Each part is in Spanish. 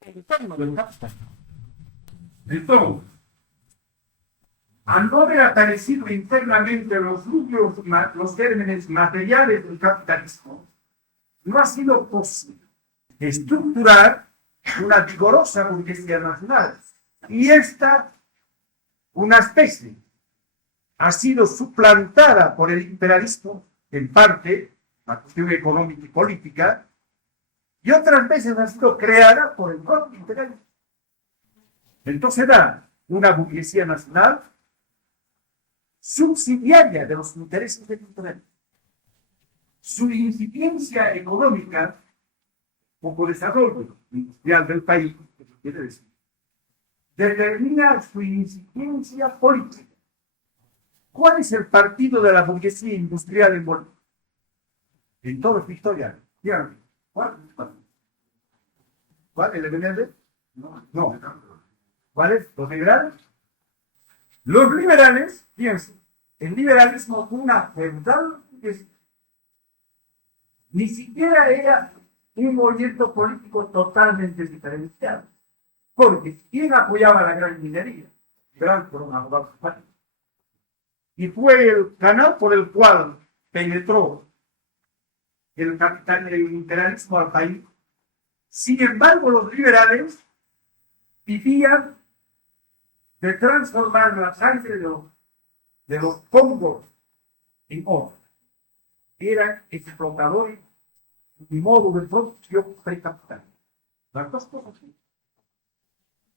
el entorno del capital. Entonces, al no haber aparecido internamente los núcleos, los gérmenes materiales del capitalismo, no ha sido posible estructurar una vigorosa burguesía nacional. Y esta, una especie, ha sido suplantada por el imperialismo, en parte, la cuestión económica y política, y otras veces ha sido creada por el propio imperialismo. Entonces da una burguesía nacional subsidiaria de los intereses del imperialismo. Su incipiente económica, poco desarrollo industrial del país, quiere decir, determina su incipiente política. ¿Cuál es el partido de la burguesía industrial en Bolivia? En toda su historia. ¿Cuál? ¿Cuál? ¿El MND? No. ¿Cuáles? ¿Los liberales? Los liberales, fíjense, el liberalismo es una feudal burguesía. Ni siquiera era un movimiento político totalmente diferenciado. Porque ¿quién apoyaba la gran minería? Liberal por un abogado español. Y fue el canal por el cual penetró el capital y el imperialismo al país. Sin embargo, los liberales vivían de transformar la sangre de los congos en oro. Eran explotadores de modo de producción precapital. Las dos cosas.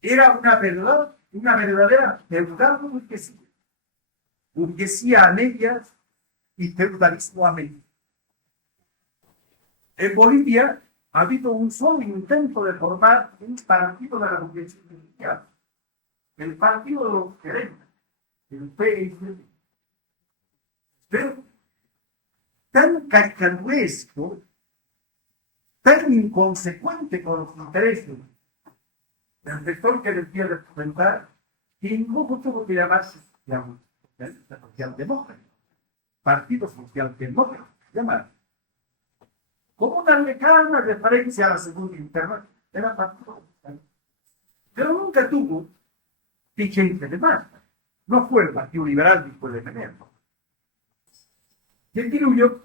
Era una verdadera feudal burguesía a medias y feudalismo a medias. En Bolivia ha habido un solo intento de formar un partido de la burguesía industrial, el partido de los gerentes, el PSD. Pero tan caricaturesco, tan inconsecuente con los intereses del sector que decía representar, que incluso tuvo que llamarse socialdemócrata, Partido Socialdemócrata, llamar. Como una lejana referencia a la Segunda Internacional, era Partido Socialdemócrata. Pero nunca tuvo vigencia de masa. No fue el Partido Liberal ni fue el MNR. Y el diluvio,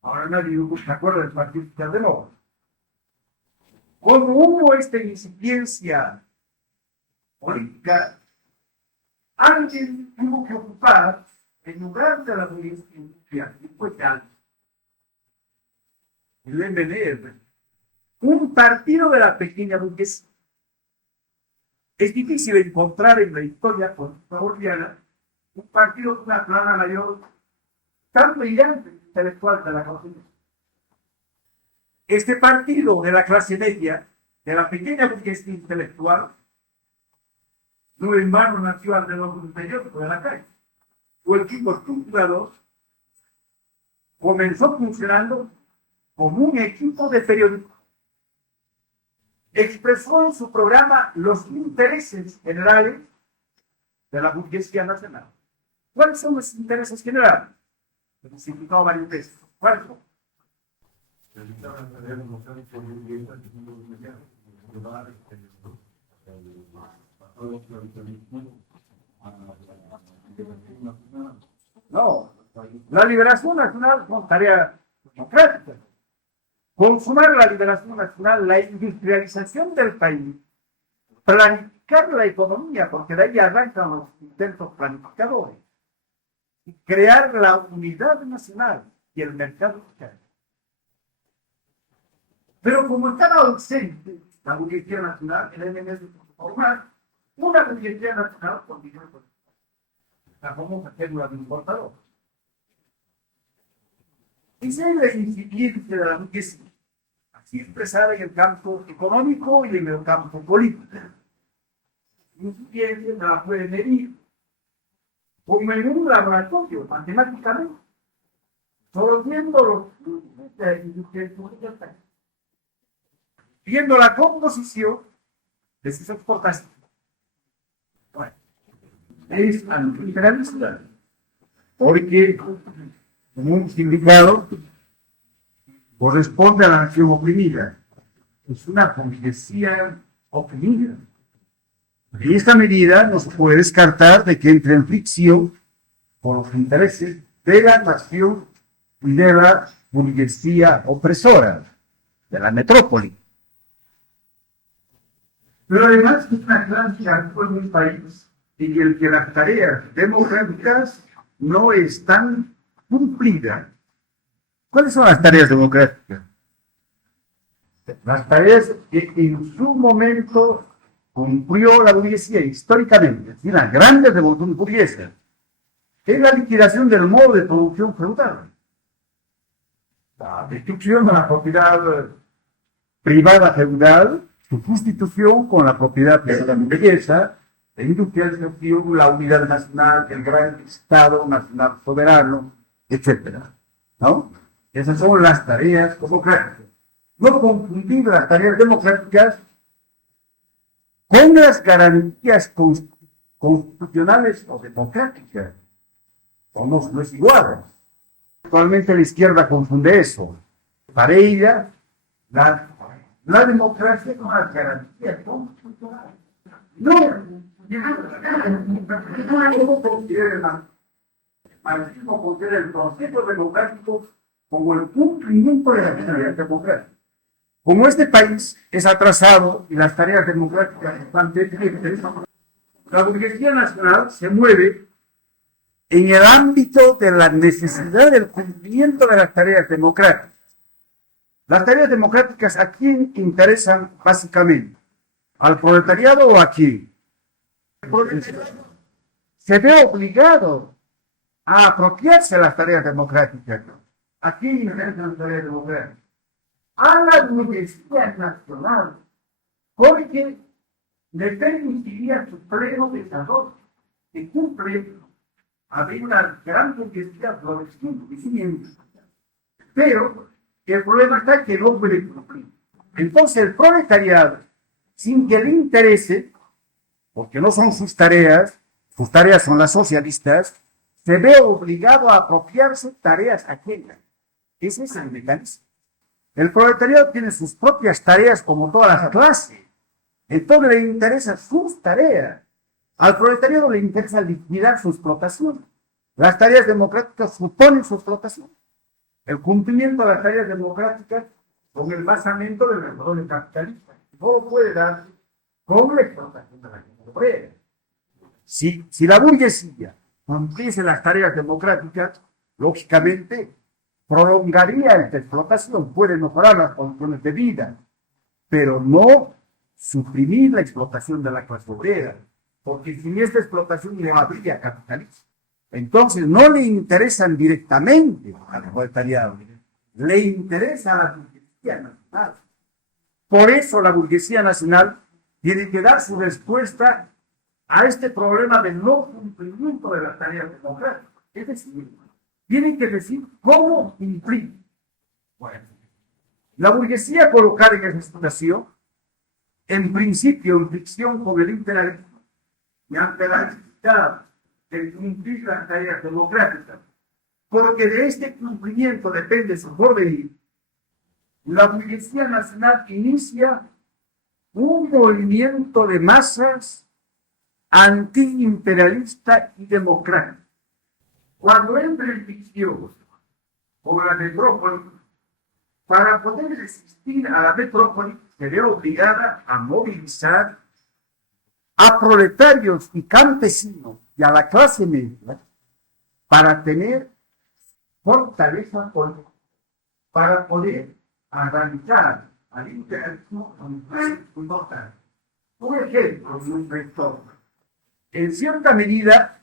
ahora nadie se acuerda del Partido Socialdemócrata. Como hubo esta incipiencia política, alguien tuvo que ocupar el lugar de la burguesía industrial, y fue tal. El MNR, un partido de la pequeña burguesía. Es difícil encontrar en la historia boliviana un partido de una plana mayor tan brillante intelectual de la clase media. Este partido de la clase media, de la pequeña burguesía intelectual, no en vano nació al de los periódicos de la calle. Fue el tipo estructurador, comenzó funcionando como un equipo de periódicos. Expresó en su programa los intereses generales de la burguesía nacional. ¿Cuáles son los intereses generales? Hemos indicado varias veces. ¿Cuáles son? No, la liberación nacional son tareas democráticas. Consumar la liberación nacional, la industrialización del país, planificar la economía, porque de ahí arrancan los intentos planificadores, y crear la unidad nacional y el mercado local. Pero como estaba ausente la burguesía nacional, el MNS tuvo que formar una burguesía nacional con dinero político. La famosa cédula de importador. Esa es la incipiente de la burguesía, así expresada en el campo económico y en el campo político. Incipiente no la puede medir como en un laboratorio, matemáticamente, solo viendo viendo la composición de sus exportaciones. Bueno, es antiimperialista, porque como un significado corresponde a la nación oprimida es una burguesía oprimida. Y esta medida no se puede descartar de que entre en fricción por los intereses de la nación y de la burguesía opresora, de la metrópoli. Pero además es una clase actual en un país en el que las tareas democráticas no están cumplidas. ¿Cuáles son las tareas democráticas? Las tareas que en su momento cumplió la burguesía históricamente, es decir, las grandes revoluciones burguesas, es la liquidación del modo de producción feudal, la destrucción de la propiedad privada feudal, su sustitución con la propiedad privada burguesa, la industrialización, la unidad nacional, el gran Estado nacional soberano, etc. ¿No? Esas son las tareas democráticas. No confundir las tareas democráticas con las garantías constitucionales o democráticas. No es igual. Actualmente la izquierda confunde eso. Para ella, la democracia con las garantías constitucionales. No considera el marxismo considera el concepto democrático como el cumplimiento de las tareas democráticas. Como este país es atrasado y las tareas democráticas están pendientes, la burguesía nacional se mueve en el ámbito de la necesidad del cumplimiento de las tareas democráticas. Las tareas democráticas, ¿a quién interesan básicamente? ¿Al proletariado o a quién? El proletariado se ve obligado a apropiarse de las tareas democráticas. ¿A quién interesan las tareas democráticas? A la burguesía nacional, porque le permitiría su pleno desarrollo, que cumple había una gran burguesía floreciendo, pero el problema está que no puede cumplir. Entonces el proletariado, sin que le interese, porque no son sus tareas son las socialistas, se ve obligado a apropiarse tareas ajenas. Ese es el mecanismo. El proletariado tiene sus propias tareas como todas las clases. Entonces le interesan sus tareas. Al proletariado le interesa liquidar su explotación. Las tareas democráticas suponen su explotación. El cumplimiento de las tareas democráticas con el basamento del mercado capitalista. No lo puede dar con la explotación de la gente obrera. Si la burguesía cumpliese las tareas democráticas, lógicamente prolongaría esta explotación, puede mejorar las condiciones de vida, pero no suprimir la explotación de la clase obrera, porque sin esta explotación no habría capitalismo. Entonces no le interesan directamente al proletariado, le interesa a la burguesía nacional. Por eso la burguesía nacional tiene que dar su respuesta a este problema del no cumplimiento de las tareas democráticas. Es decir, tiene que decir cómo cumplir. Bueno, la burguesía colocada en esa situación, en principio en fricción con el imperialismo, y ante la necesidad de cumplir las tareas democráticas, porque de este cumplimiento depende su porvenir, la burguesía nacional inicia un movimiento de masas antiimperialista y democrático. Cuando entra en ficción con la metrópoli, para poder resistir a la metrópoli, se ve obligada a movilizar a proletarios y campesinos y a la clase media para tener fortaleza política, para poder arrancar al imperialismo importante. Por ejemplo, un rector, en cierta medida,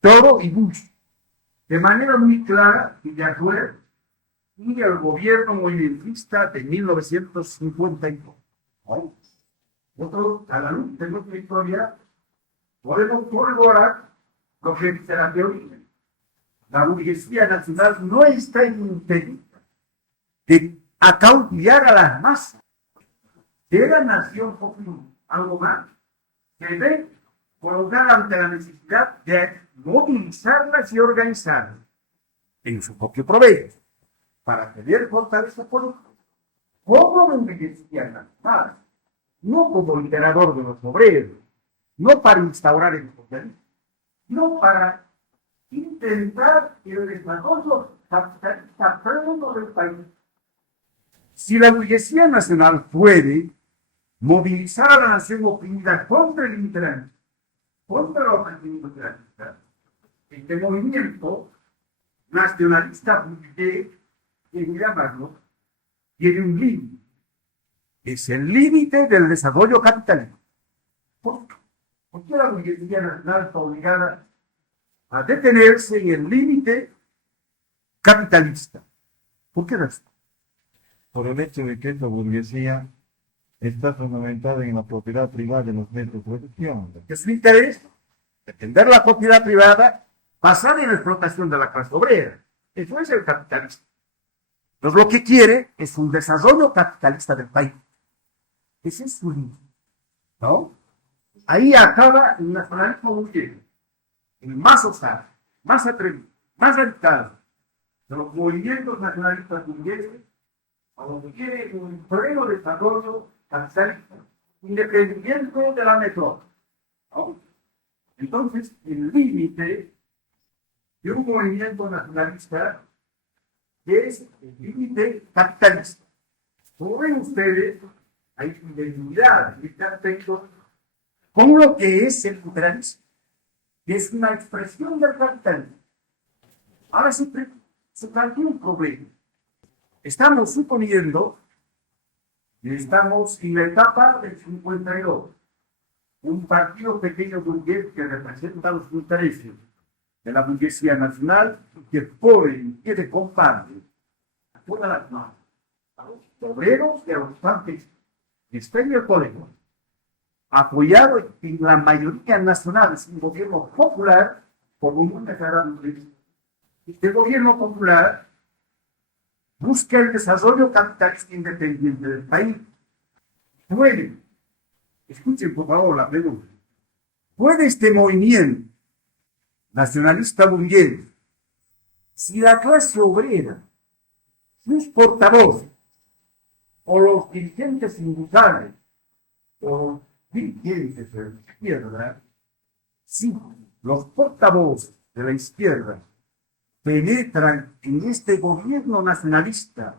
Toro y Bush, de manera muy clara y de acuerdo, y el gobierno movilista de 1952. ¿No? Nosotros, a la luz de nuestra historia, podemos corroborar lo que dice la teoría. La burguesía nacional no está impedida de acaudillar a las masas de la nación popular, algo más, que debe colocar ante la necesidad de movilizarlas y organizarlas en su propio provecho para tener fortaleza política. como burguesía nacional, no como liderador de los obreros, no para instaurar el socialismo, no para intentar el desarrollo capitalista pleno del país. Si la burguesía nacional puede movilizar a la nación oprimida contra el imperialismo, contra el objetivo imperialista, este movimiento nacionalista burgués, que llamarlo, tiene un límite. Es el límite del desarrollo capitalista. ¿Por qué la burguesía nacional está obligada a detenerse en el límite capitalista? ¿Por qué razón? Por el hecho de que esta burguesía está fundamentada en la propiedad privada de los medios de producción. Que su interés, defender la propiedad privada basada en la explotación de la clase obrera. Eso es el capitalismo. Entonces lo que quiere es un desarrollo capitalista del país. Ese es su límite, ¿no? Ahí acaba el nacionalismo burgués, el más osado, más atrevido, más radical de los movimientos nacionalistas burgueses, a donde quiere un pleno desarrollo capitalista, independiente de la metrópoli, ¿no? Entonces, el límite de un movimiento nacionalista es el límite capitalista. Como ven ustedes, hay fidelidad en este aspecto con lo que es el liberalismo, que es una expresión del capitalismo. Ahora se plantea un problema. Estamos suponiendo que estamos en la etapa del 52. Un partido pequeño burgués que representa los intereses de la burguesía nacional y que pone, que de comparte a todas las manos, a los obreros y a los campesinos, que está en el colegio, apoyado en la mayoría nacional, es un gobierno popular, por un declarado. Este gobierno popular busca el desarrollo capitalista independiente del país. ¿Puede? Escuchen por favor la pregunta. ¿Puede este movimiento nacionalista burgués, si la clase obrera, sus portavoces, o los dirigentes sindicales, o los dirigentes de la izquierda, si los portavoces de la izquierda penetran en este gobierno nacionalista,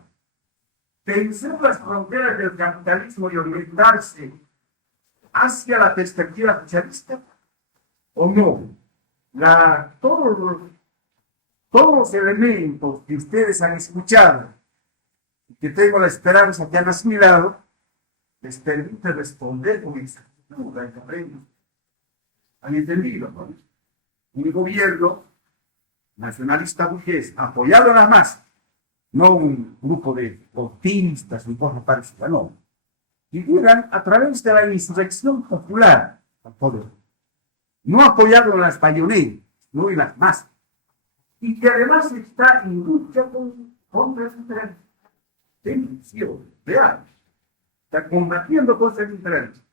vencer las fronteras del capitalismo y orientarse hacia la perspectiva socialista, o no? Todos los elementos que ustedes han escuchado y que tengo la esperanza que han asimilado, les permite responder con exactitud a esta pregunta. ¿Han entendido? ¿No? Un gobierno nacionalista burgués, apoyado nada más, no un grupo de optimistas o cosas parecidas, no. Figuran a través de la insurrección popular al poder, no apoyado en las bayonetas, no en las masas, y que además está en lucha contra el imperialismo. Tensión real. Está combatiendo contra el imperialismo.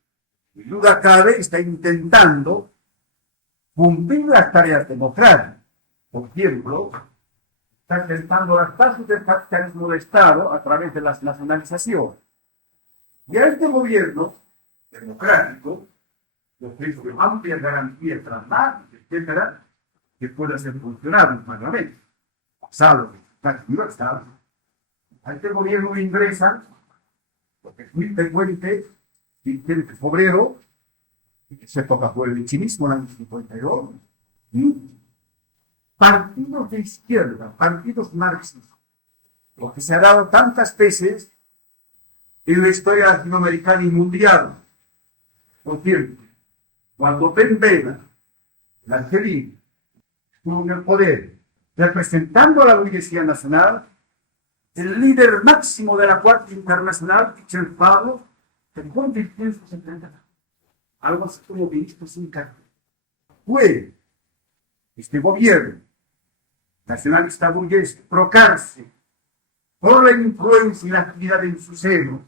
Y duda cabe, está intentando cumplir las tareas democráticas. Por ejemplo, está intentando las bases del capitalismo de Estado a través de las nacionalizaciones. Y a este gobierno democrático, le ofrece amplias garantías trasnazionales, etcétera, que pueda ser funcional en el Parlamento. Pasado que está libertad, a este gobierno ingresan, porque es muy frecuente, dirigentes obreros, que se toca por el chinismo en el año 52, y partidos de izquierda, partidos marxistas, lo que se ha dado tantas veces en la historia latinoamericana y mundial. Por cierto, cuando Ben Bella, el argelino, estuvo en el poder, representando a la burguesía nacional, el líder máximo de la Cuarta Internacional, Michel Pablo, se convirtió en su secretario. Algo así como ministro sin cargo. Fue este gobierno nacionalista burgués trocarse por la influencia y la actividad en su seno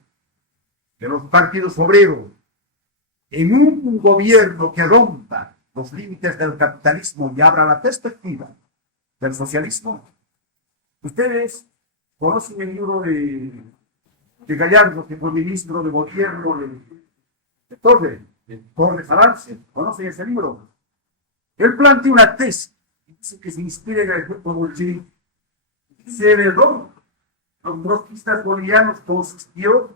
de los partidos obreros en un gobierno que rompa los límites del capitalismo y abra la perspectiva del socialismo. Ustedes conocen el libro de de Gallardo, que fue ministro de gobierno de Torres Arance, ¿conocen ese libro? Él plantea una tesis, dice que se inspira en el efecto bolchevique. Se heredó los trotskistas bolivianos consistió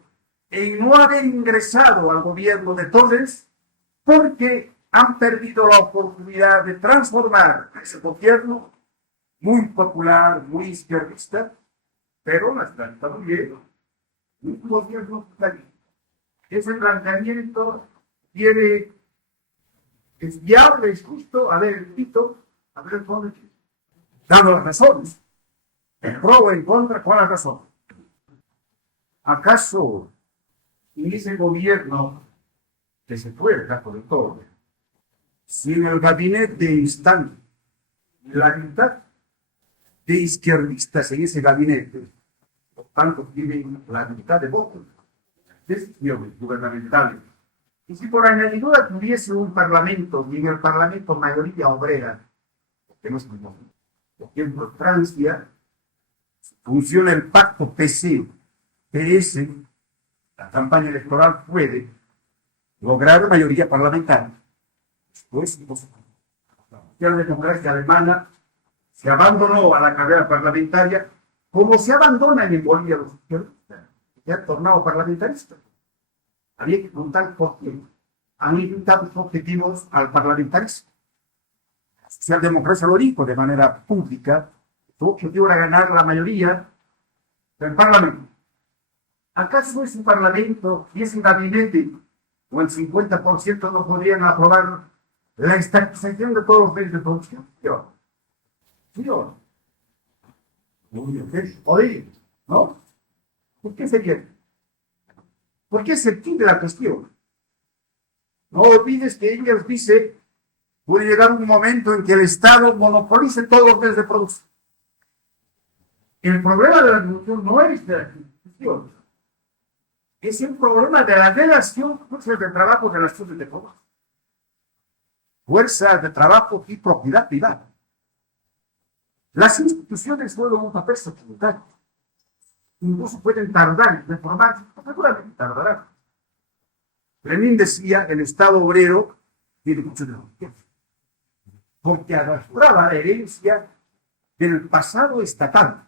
en no haber ingresado al gobierno de Torres porque han perdido la oportunidad de transformar ese gobierno muy popular, muy izquierdista, pero la está muy bien. Un gobierno totalitario. Ese blanqueamiento tiene, es viable, es justo, a ver, el Tito, a ver, dando las razones. En pro o en contra, ¿cuál es la razón? ¿Acaso en ese gobierno que se fue el caso de todo, si en el gabinete están la mitad de izquierdistas en ese gabinete, por tanto tienen la mitad de votos, decisiones gubernamentales, y si por añadidura tuviese un parlamento, y en el parlamento mayoría obrera, que no es como, por ejemplo, Francia, funciona el pacto PC-PS, la campaña electoral puede lograr mayoría parlamentaria. Después, la democracia alemana se abandonó a la carrera parlamentaria como se abandonan en Bolivia los izquierdistas, que han tornado parlamentaristas. Había que contar por qué han limitado sus objetivos al parlamentarismo. La socialdemocracia lo dijo de manera pública. Su objetivo era ganar la mayoría del Parlamento. ¿Acaso ese Parlamento y ese gabinete, o el 50% no podrían aprobar la estatización de todos los bienes de producción? ¿Sí o no? Podría, ¿no? ¿Por qué sería? Porque es el fin de la cuestión. No olvides que ellos dicen, puede llegar un momento en que el Estado monopolice todos los bienes de producción. El problema de la revolución no es de la constitución, es el problema de la relación fuerzas de trabajo de las fuerzas de trabajo. Fuerzas de trabajo y propiedad privada. Las instituciones juegan un papel secundario. Incluso pueden tardar en reformarse, seguramente tardarán. Lenin decía, el Estado obrero tiene mucho de la porque arrastraba la herencia del pasado estatal.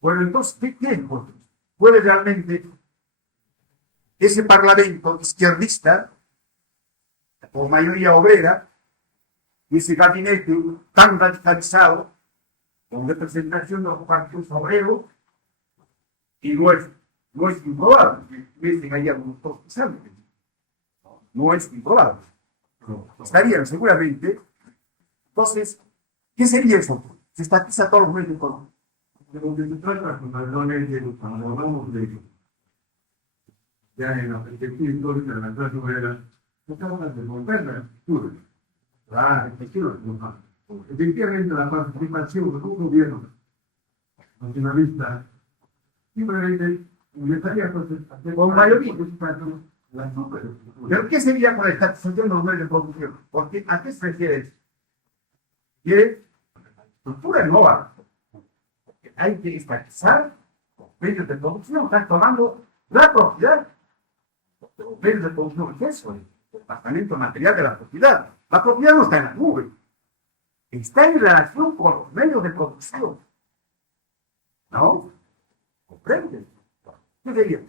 Bueno, entonces, ¿qué tiempo puede realmente ese parlamento izquierdista, por mayoría obrera, y ese gabinete tan radicalizado, con representación de los partidos obreros, y no es improbable que estuviesen ahí algunos profesionales? No es improbable. Estarían seguramente. Entonces, ¿qué sería eso? Se estatiza todos los medios económicos. De lo que se trata, cuando hablamos de ya en la perspectiva histórica de la clase obrera, no estamos hablando de volver la estructura. La arquitectura, efectivamente la participación de un gobierno nacionalista simplemente estaría Con mayoría. la superestructura. ¿Pero qué sería con la estatización de los medios de producción? Porque ¿a qué se refiere eso? Que estructura no va. Hay que estatizar los medios de producción, están tomando la propiedad de los medios de producción. ¿Qué es eso? El departamento material de la propiedad. La propiedad no está en la nube, está en relación con los medios de producción. ¿No? ¿Comprenden? ¿Qué sería?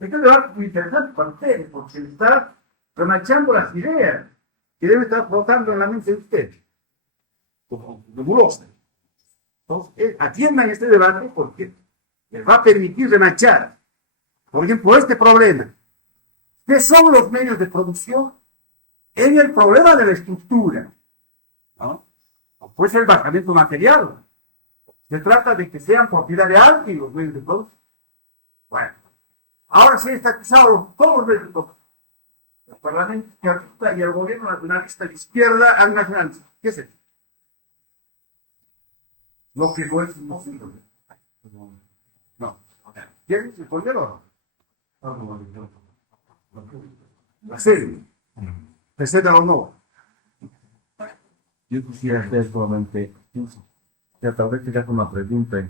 Este debate es muy interesante para ustedes, porque le está remachando las ideas que deben estar flotando en la mente de ustedes, como nebulosas. Entonces, atiendan este debate porque les va a permitir remachar, por ejemplo, este problema. ¿Qué son los medios de producción? En el problema de la estructura, ¿no? Pues el bajamiento material. Se trata de que sean propiedad de alguien los medios de producción. Bueno, ahora se han estatizado todos los medios de producción. El Parlamento izquierdista y el gobierno nacionalista de izquierda al nacionalista. ¿Qué es eso? Lo que no es imposible. No. ¿Quieren responder o no? La serie. ¿Presenta o no? Yo quisiera hacer solamente, que tal vez te haga una pregunta.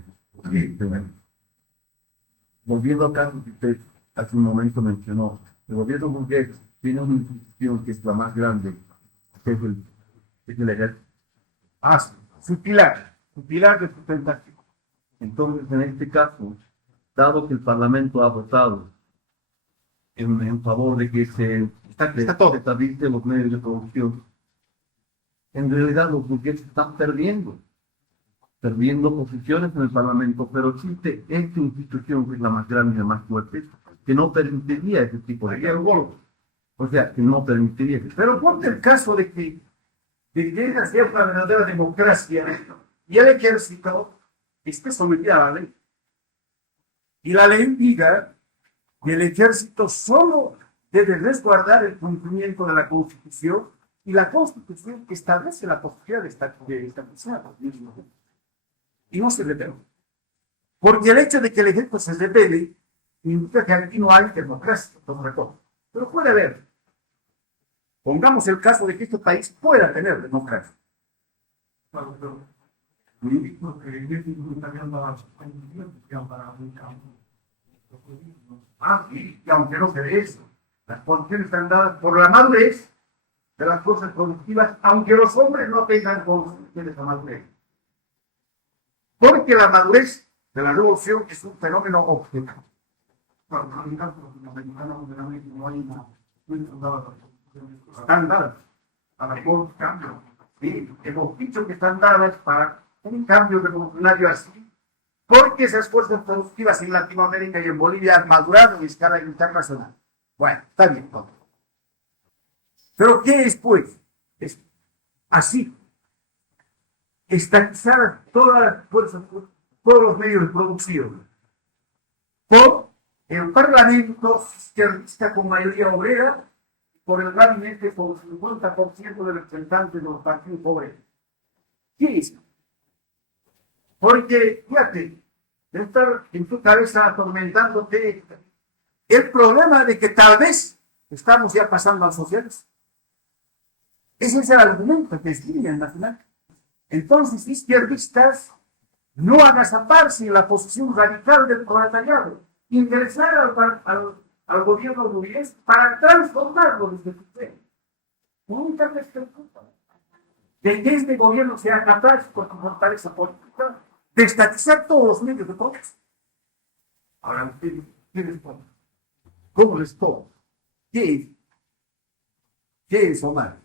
volviendo al caso que usted hace un momento mencionó, el gobierno burgués tiene una institución que es la más grande, que es el ejército. Ah, sí, su pilar de sustentación. Entonces, en este caso, dado que el Parlamento ha votado en favor de que está todo estabilice los medios de producción, en realidad los burgueses están perdiendo posiciones en el Parlamento, pero existe esta institución que es la más grande y la más fuerte, que no permitiría ese tipo de cambio. O sea, que no permitiría. Pero ponte el caso de que llega a ser una verdadera democracia y el ejército esté sometido a la ley. Y la ley diga que el ejército solo debe resguardar el cumplimiento de la Constitución y la Constitución establece la posibilidad de estabilizar. Y no se rebela. Porque el hecho de que el ejército se rebele indica que aquí no hay democracia, pero puede haber. Pongamos el caso de que este país pueda tener democracia. Sí, y aunque no se ve eso, las condiciones están dadas por la madurez de las fuerzas productivas, aunque los hombres no tengan condiciones de esa madurez. Porque la madurez de la revolución es un fenómeno objetivo. Están dadas para por cambio. Sí, hemos dicho que están dadas para un cambio revolucionario así, porque esas fuerzas productivas en Latinoamérica y en Bolivia han madurado en escala internacional. Bueno, está bien todo. Pero ¿qué es pues? Es así. Estatizar todas las fuerzas, todos los medios de producción, por el Parlamento izquierdista con mayoría obrera, por el gabinete con 50% de representantes de los partidos obreros. ¿Qué es? Porque, fíjate, de estar en tu cabeza atormentándote el problema de que tal vez estamos ya pasando al socialismo. Ese es el argumento que escribe el Nacional. Entonces, izquierdistas, no agazaparse en la posición radical del proletariado, ingresar al gobierno burgués para transformarlo desde su fe. Nunca me preocupa de que este gobierno sea capaz, con su fortaleza política, de estatizar todos los medios de producción. Ahora, ustedes, ¿cómo les toca? ¿Qué es, Omar?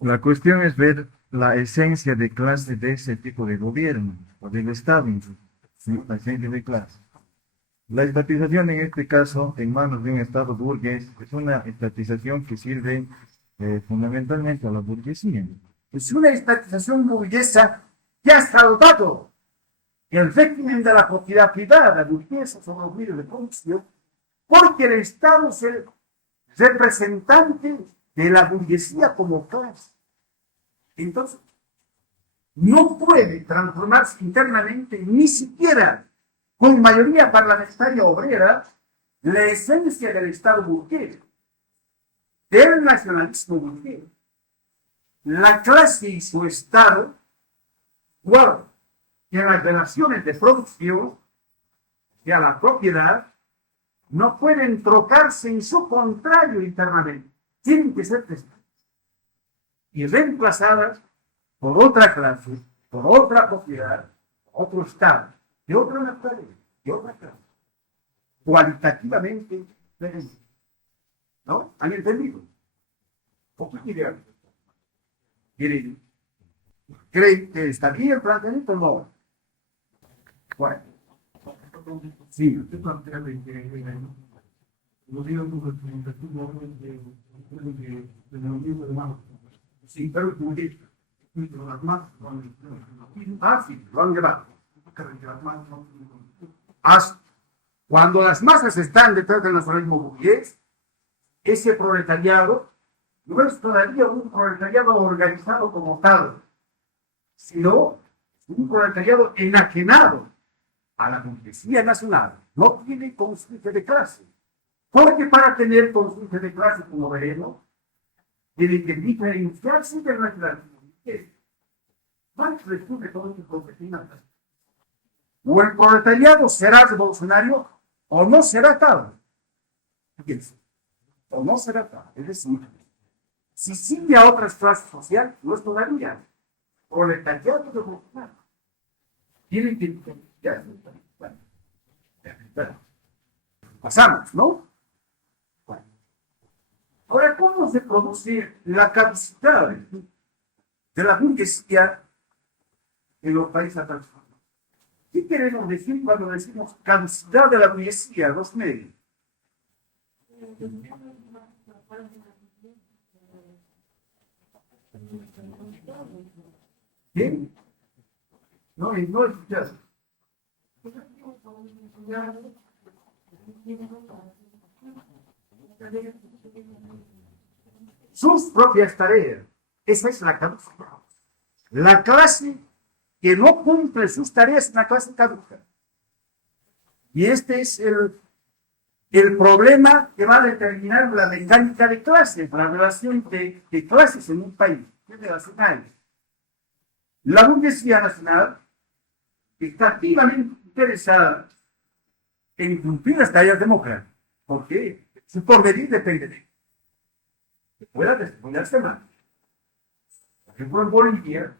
La cuestión es ver la esencia de clase de ese tipo de gobierno, o del Estado, ¿sí? La esencia de clase. La estatización en este caso, en manos de un Estado burgués, es una estatización que sirve fundamentalmente a la burguesía. Es una estatización burguesa que ha salvado el régimen de la propiedad privada burguesa sobre los medios de producción, porque el Estado es el representante de la burguesía como clase. Entonces, no puede transformarse internamente, ni siquiera con mayoría parlamentaria obrera, la esencia del Estado burgués, del nacionalismo burgués. La clase y su Estado, igual que en las relaciones de producción, que a la propiedad, no pueden trocarse en su contrario internamente. Tienen que ser testadas y reemplazadas por otra clase, por otra propiedad, otro Estado, de otra naturaleza, de otra clase, cualitativamente diferente. ¿No? ¿Han entendido? ¿O qué quieren? ¿Creen que está bien el planteamiento o no? Bueno. Sí. Usted plantea de que los días de representación de los libros de mano. Sí, pero las masas sí, lo han llevado. Cuando las masas están detrás del nacionalismo burgués, ese proletariado no es todavía un proletariado organizado como tal, sino un proletariado enajenado a la burguesía nacional. No tiene conciencia de clase. Porque para tener conciencia de clase, como veremos, tiene que diferenciarse del nacionalismo burgués. Marx descubre todo este profesional. O el proletariado será revolucionario o no será tal. Fíjense, o no será tal. Es decir, si sigue a otras clases sociales, no es todavía proletariado revolucionario. Tienen que... Bueno, pasamos, ¿no? Bueno. Ahora, ¿cómo se produce la capacidad de la burguesía en los países transformados? ¿Qué queremos decir cuando decimos capacidad de la burguesía, los medios? ¿Qué? No escuchas. Sus propias tareas. Esa es la caducidad. La clase que no cumple sus tareas es una clase caduca. Y este es el problema que va a determinar la mecánica de clases, la relación de clases en un país. ¿Qué relación hay? La burguesía nacional está activamente interesada en cumplir las tareas democráticas. ¿Por qué? Su porvenir depende de él. Que pueda desarrollarse más. Por ejemplo, en Bolivia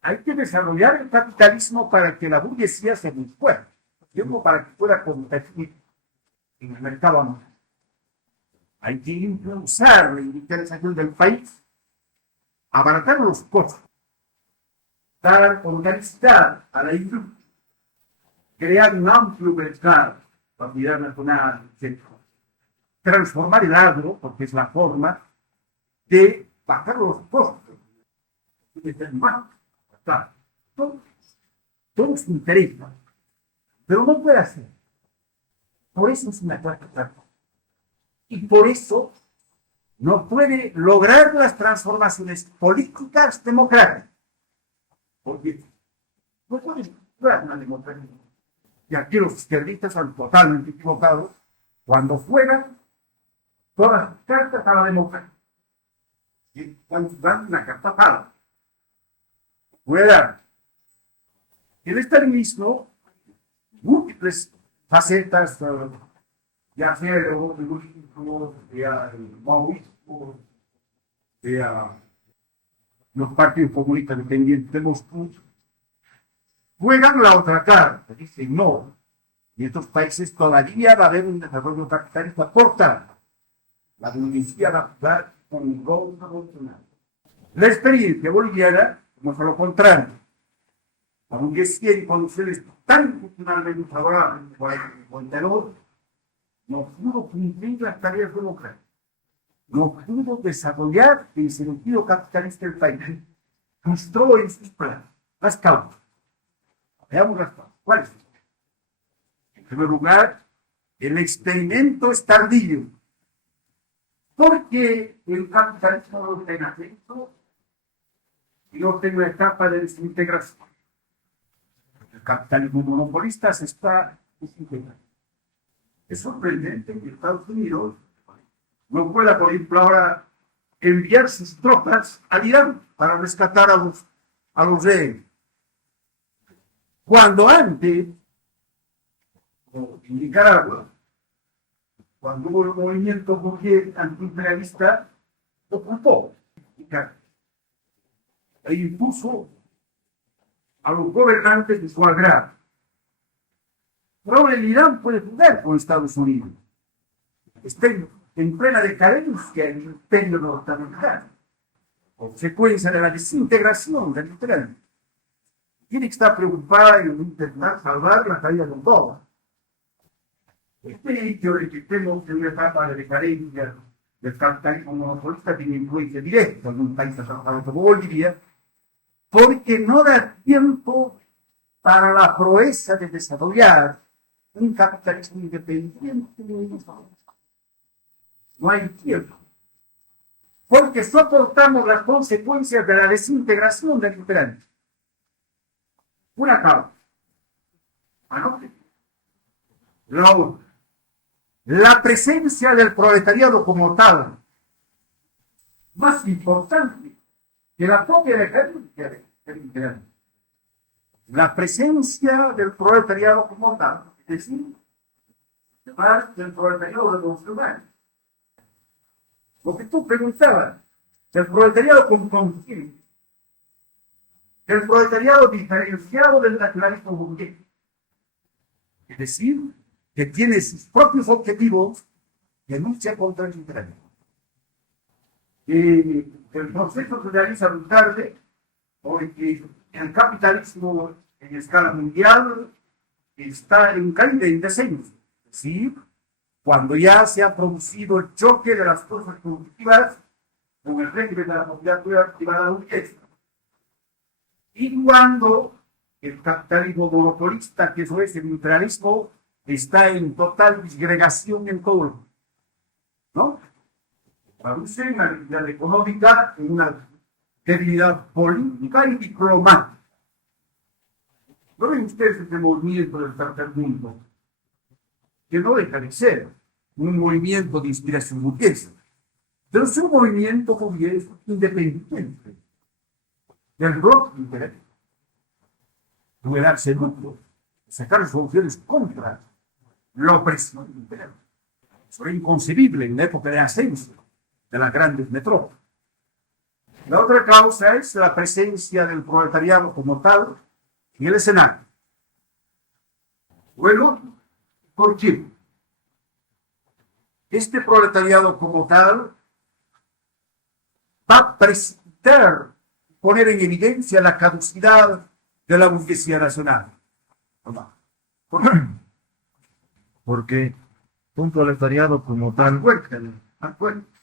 hay que desarrollar el capitalismo para que la burguesía se fuerte, para que pueda competir en el mercado anual. Hay que impulsar la industrialización del país, abaratar los costos, dar organicidad a la industria, crear un amplio mercado, familiar nacional, etc. Transformar el agro, porque es la forma de bajar los costos. Todo se interesa, pero no puede hacer. Por eso es una cuarta etapa. Y por eso no puede lograr las transformaciones políticas democráticas. Porque no puede lograr una democracia. Y aquí los izquierdistas son totalmente equivocados cuando juegan todas las cartas a la democracia. Y cuando dan una carta para. Puede dar. El estalinismo, múltiples facetas, ya sea el egoísmo, sea el maoísmo, sea los partidos comunistas dependientes de Moscú, juegan la otra carta, dicen no. Y en estos países todavía va a haber un desarrollo capitalista corta. La burguesía va a jugar con un rol revolucionario. La experiencia boliviana muestra lo contrario. La burguesía en condiciones tan culturalmente favorables por el 52 no pudo cumplir las tareas democráticas. No pudo desarrollar el sentido capitalista del país. Mostró en sus planes las causas. Veamos las causas. ¿Cuáles? En primer lugar, el experimento es tardío. Porque el capitalismo no está en ascenso y no tiene una etapa de desintegración. El capitalismo monopolista se está desintegrando. Es sorprendente que Estados Unidos no pueda, por ejemplo, ahora enviar sus tropas al Irán para rescatar a los rehenes. Cuando antes, en Nicaragua, cuando hubo el movimiento antiimperialista, ocupó Nicaragua e impuso a los gobernantes de su agrado. Pero ahora el Irán puede jugar con Estados Unidos. Está en plena decadencia el imperio norteamericano, consecuencia de la desintegración del Irán. Tiene que estar preocupada en intentar salvar la caída de Moldova. Este hecho de que estemos en una etapa de decadencia del capitalismo monopolista tiene influencia directa en un país como Bolivia, porque no da tiempo para la proeza de desarrollar un capitalismo independiente de nosotros. No hay tiempo. Porque soportamos las consecuencias de la desintegración del imperio. Una causa. Anote. La otra. La presencia del proletariado como tal, más importante que la propia decadencia del imperio. la presencia del proletariado como tal, es decir, además del proletariado revolucionario. Lo que tú preguntabas, el proletariado confrontivo, el proletariado diferenciado del nacionalismo burgués, es decir, que tiene sus propios objetivos de lucha contra el imperialismo. El proceso se realiza muy tarde, porque el capitalismo en escala mundial está en caída, en descenso. Es decir, cuando ya se ha producido el choque de las fuerzas productivas con el régimen de la propiedad privada burguesa. Y cuando el capitalismo monopolista, que eso es el imperialismo, está en total disgregación en todo el mundo, ¿no? Traduce una debilidad económica en una debilidad política y diplomática. ¿No ven ustedes este movimiento del tercer mundo? Que no deja de ser un movimiento de inspiración burguesa, pero es un movimiento burgués independiente del bloque imperial. Duelarse mutuo, sacar soluciones contra la opresión imperial. Eso era inconcebible en la época de ascenso de las grandes metrópolis. La otra causa es la presencia del proletariado como tal en el escenario. Luego, ¿por qué? Este proletariado como tal va a precipitar, poner en evidencia la caducidad de la burguesía nacional. ¿Por qué? Porque un proletariado como tal,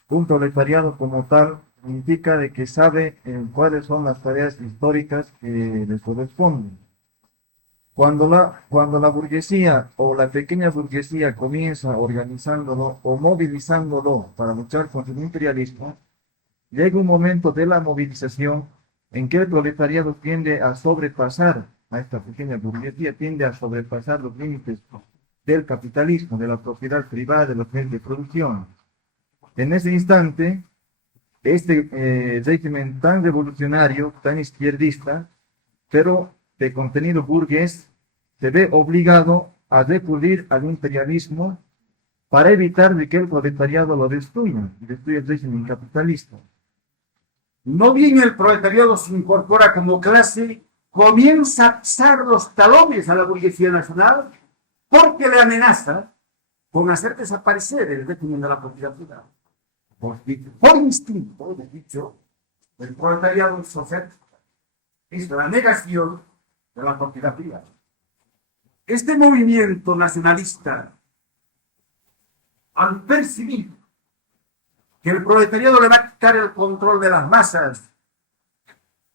un proletariado como tal significa de que sabe cuáles son las tareas históricas que les corresponden. Cuando la burguesía o la pequeña burguesía comienza organizándolo o movilizándolo para luchar contra el imperialismo, llega un momento de la movilización en que el proletariado tiende a sobrepasar a esta pequeña burguesía, tiende a sobrepasar los límites del capitalismo, de la propiedad privada, de los medios de producción. En ese instante, este régimen tan revolucionario, tan izquierdista, pero de contenido burgués, se ve obligado a recurrir al imperialismo para evitar de que el proletariado lo destruya el régimen capitalista. No bien el proletariado se incorpora como clase, comienza a pisar los talones a la burguesía nacional porque le amenaza con hacer desaparecer el régimen de la propiedad privada. Por instinto, de dicho, el proletariado socialista es la negación de la propiedad privada. Este movimiento nacionalista, al percibir que el proletariado le va a quitar el control de las masas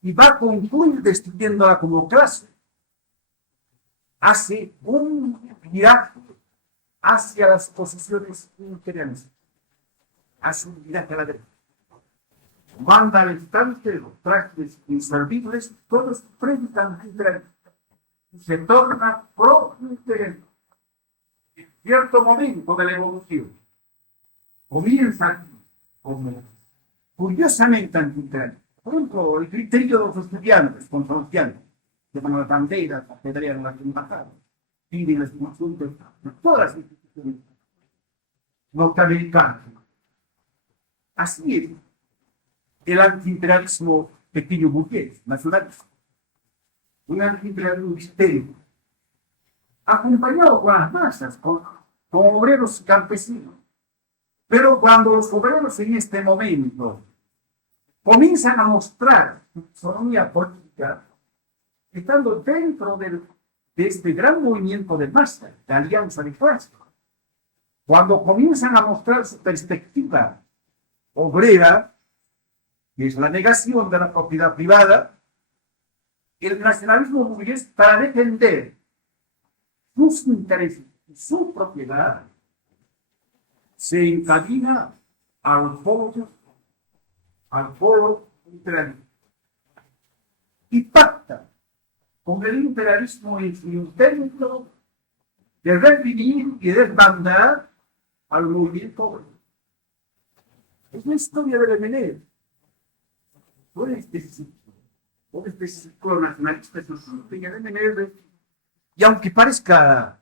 y va a concluir destruyéndola como clase, hace un viraje hacia las posiciones imperialistas, hace un viraje a la derecha. Manda al instante los trajes inservibles, todos predican imperialismo. Se torna pro-imperialismo. En cierto momento de la evolución, comienza aquí como curiosamente anti-imperialismo. Por ejemplo, el criterio de los estudiantes controversiales, de las banderas, las pedreras, las embajadas, piden la expulsión de todas las instituciones norteamericanas. Así es el antiimperialismo pequeño burgués, nacionalista. Un antiimperialismo histérico, acompañado con las masas, con obreros y campesinos. Pero cuando los obreros en este momento comienzan a mostrar su autonomía política, estando dentro de este gran movimiento de masa, de alianza de clases, cuando comienzan a mostrar su perspectiva obrera, que es la negación de la propiedad privada, el nacionalismo burgués, para defender sus intereses y su propiedad, se encamina al polo imperialista y pacta con el imperialismo en su intento de reprimir y desbandar al movimiento obrero. Es la historia del MNE. Por este sitio, o este círculo nacionalista es un MNR, y aunque parezca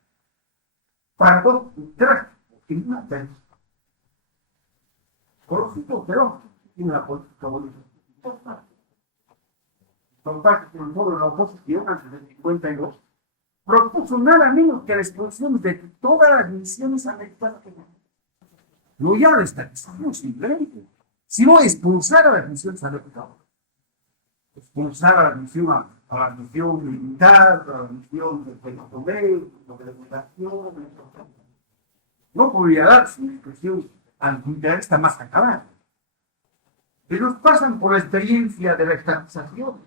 paradójico, trágico, que no tenemos conocido, pero tiene una política bonita. Contacto con toda la oposición antes del 52, propuso nada menos que la expulsión de todas las misiones americanas. No ya la estatización simplemente, sino expulsar a las misiones americanas. Expulsar a la misión, a la misión militar, a la misión de Penotomé, de educación. No podría dar su expresión antiimperialista más acabada. Pero pasan por la experiencia de la estatización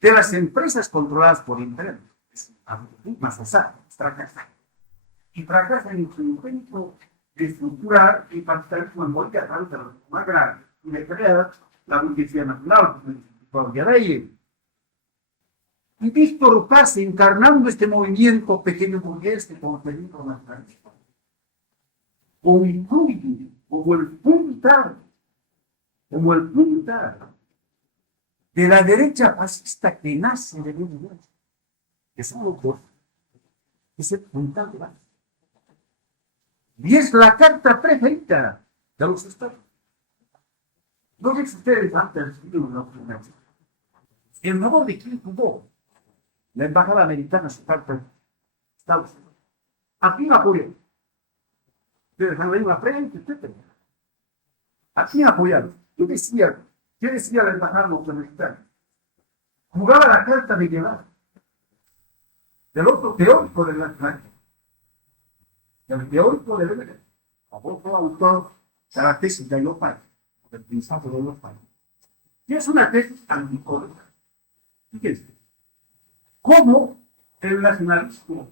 de las empresas controladas por Internet. Es más osado, fracasar. Y fracasan en su intento de estructurar el capitalismo en Bolivia a través de la reforma agraria y de crear la burguesía nacional, de ahí. Y Víctor Paz, encarnando este movimiento pequeño burgués que conferido nacionalista, concluye como el puntal de la derecha fascista que nace de Bolivia, que son los dos, es el puntal de base. Y es la carta preferida de los estados. No sé si ustedes han percibido una opinión. En favor de quién tuvo la embajada americana su carta de Estados Unidos. ¿A quién apoyó? Ustedes han leído la prensa, etc. ¿A quién apoyaron? ¿Qué decía la embajada norteamericana? Jugaba la carta de Guevara, del otro teórico del nacionalismo, del teórico del MNR, otro autor de la tesis de Ayopay, del principio de Ayopay. Y es una tesis anticolonial. Fíjense, cómo el nacionalismo,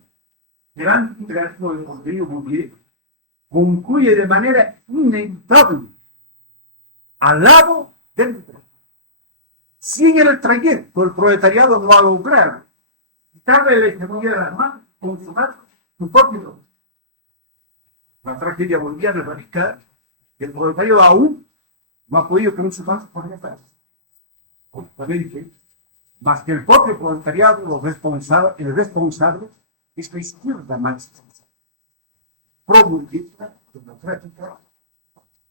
el antiimperialismo del contenido mundial, concluye de manera inevitable al lado del imperialismo. Si en el trayecto el proletariado no ha logrado quitarle la hegemonía de las manos, consumar su propio. La tragedia boliviana radica que el proletariado aún no ha podido consumar su propia paz. Más que el propio proletariado, el responsable es la izquierda marxista, pro-burguesa, democrática,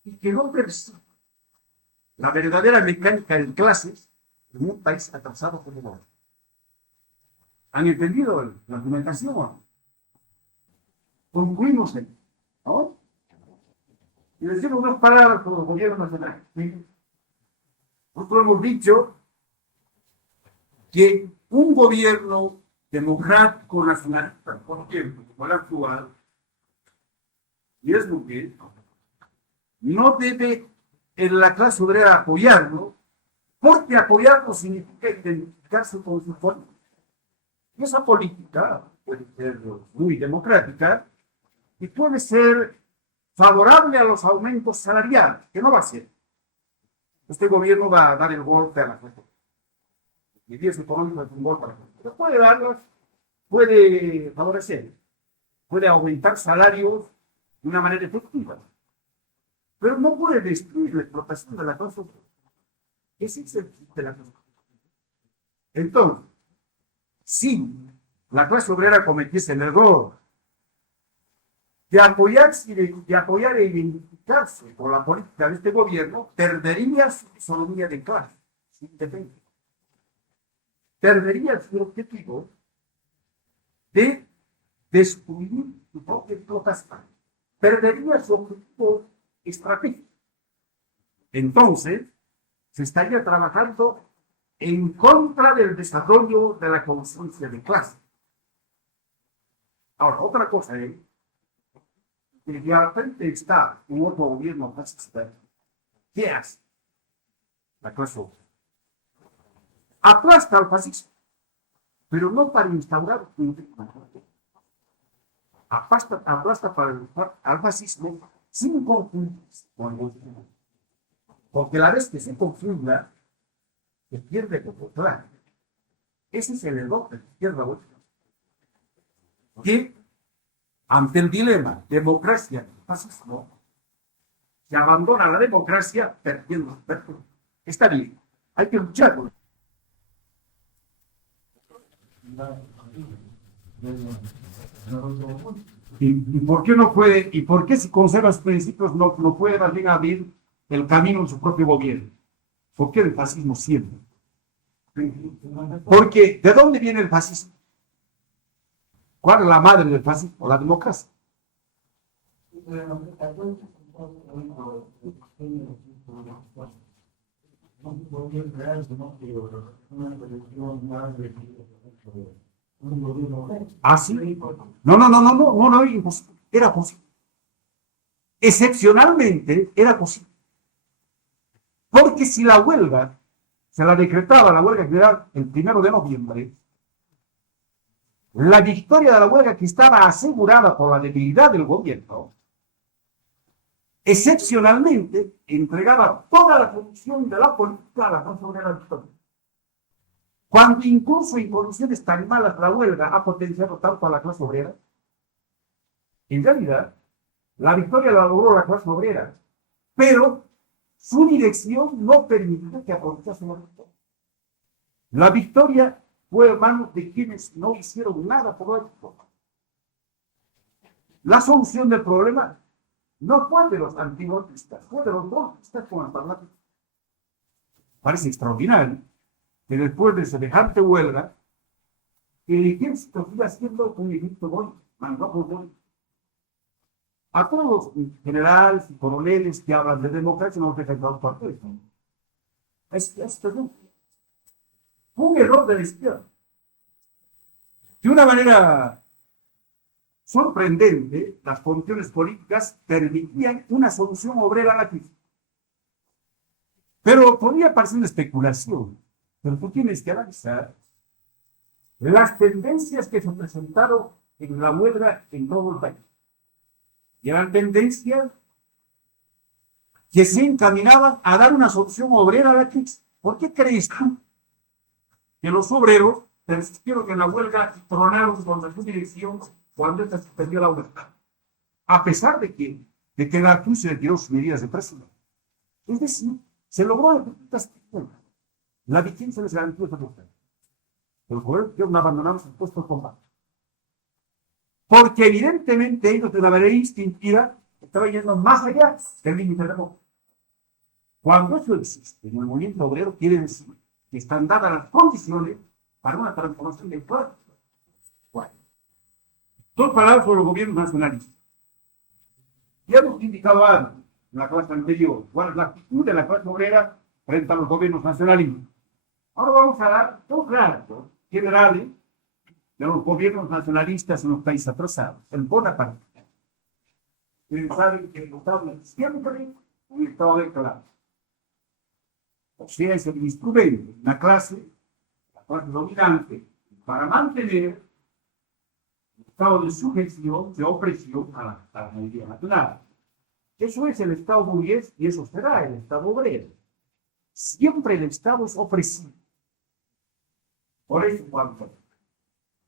y que no percibe la verdadera mecánica de clases en un país atrasado como Bolivia. ¿Han entendido la argumentación? Concluimos en, ¿no? Y decimos unas palabras con los gobiernos nacionales. Nosotros hemos dicho que un gobierno democrático nacionalista, por ejemplo, como el actual, y es lo que no debe en la clase obrera apoyarlo, porque apoyarlo significa identificarse con su política. Y esa política puede ser muy democrática y puede ser favorable a los aumentos salariales, que no va a ser. Este gobierno va a dar el golpe a la gente. Medidas económicas es un golpe a la gente. Pero puede darlas, puede favorecer, puede aumentar salarios de una manera efectiva. Pero no puede destruir la explotación de la clase obrera. Ese es el de la clase obrera. Entonces, si la clase obrera cometiese el error de apoyar e identificarse con la política de este gobierno, perdería su autonomía de clase, su independencia. Perdería su objetivo de destruir su propia explotación. Perdería su objetivo estratégico. Entonces, se estaría trabajando en contra del desarrollo de la conciencia de clase. Ahora, otra cosa es que de repente está un otro gobierno fascista. ¿Qué hace? La clase obrera aplasta al fascismo, pero no para instaurar un régimen. Aplasta al fascismo sin confundirse con el gobierno. Porque la vez que se confunda, se pierde como plan. Ese es el error de la izquierda bolivariana. Que ante el dilema democracia y fascismo, se abandona la democracia perdiendo. Está bien, hay que luchar por eso. ¿Y por qué no puede, y por qué si conserva sus principios no puede más bien abrir el camino en su propio gobierno? ¿Por qué el fascismo siempre? Porque, ¿de dónde viene el fascismo? ¿Cuál es la madre del fascismo? La democracia. ¿Ah, sí? No, imposible. Era posible. Excepcionalmente era posible. Porque si la huelga, se la decretaba la huelga general el 1 de noviembre, la victoria de la huelga que estaba asegurada por la debilidad del gobierno, excepcionalmente entregaba toda la condición de la política a la clase obrera victoria. Cuando incluso en condiciones tan malas la huelga ha potenciado tanto a la clase obrera, en realidad la victoria la logró la clase obrera, pero su dirección no permitió que aprovechase la victoria. La victoria fue en manos de quienes no hicieron nada por la victoria. La solución del problema no fue de los antigolpistas, fue de los golpistas con el Parlamento. Parece extraordinario que después de semejante huelga, el ejército siga siendo un ejército bonito, mandado por bonito. A todos los generales y coroneles que hablan de democracia no dejan de parte de esto. Esto no. Fue un error de la izquierda. De una manera sorprendente, las condiciones políticas permitían una solución obrera a la crisis. Pero podría parecer una especulación. Pero tú tienes que analizar las tendencias que se presentaron en la huelga en todo el país. Y eran tendencias que se encaminaban a dar una solución obrera a la crisis. ¿Por qué crees tú que los obreros persistieron en la huelga y tronaron contra su dirección cuando esta suspendió la huelga? A pesar de que la cruz se retiró sus medidas de presión. Es decir, se logró la vigencia les garantizó esa cuestión. Los gobiernos no abandonaron sus puestos de combate. Porque evidentemente ellos de una manera instintiva estaban yendo más allá del límite de la. Cuando eso existe en el movimiento obrero, quiere decir que están dadas las condiciones para una transformación del pueblo. Bueno, dos palabras sobre los gobiernos nacionalistas. Ya hemos indicado antes, en la clase anterior, cuál es la actitud de la clase obrera frente a los gobiernos nacionalistas. Ahora vamos a dar dos rasgos generales de los gobiernos nacionalistas en los países atrasados. El bonapartismo. Ustedes saben que el Estado es siempre un Estado de clase. O sea, es el instrumento de la clase dominante para mantener el estado de sujeción, de opresión a la mayoría nacional. Eso es el Estado burgués y eso será el Estado obrero. Siempre el Estado es opresivo. Por eso,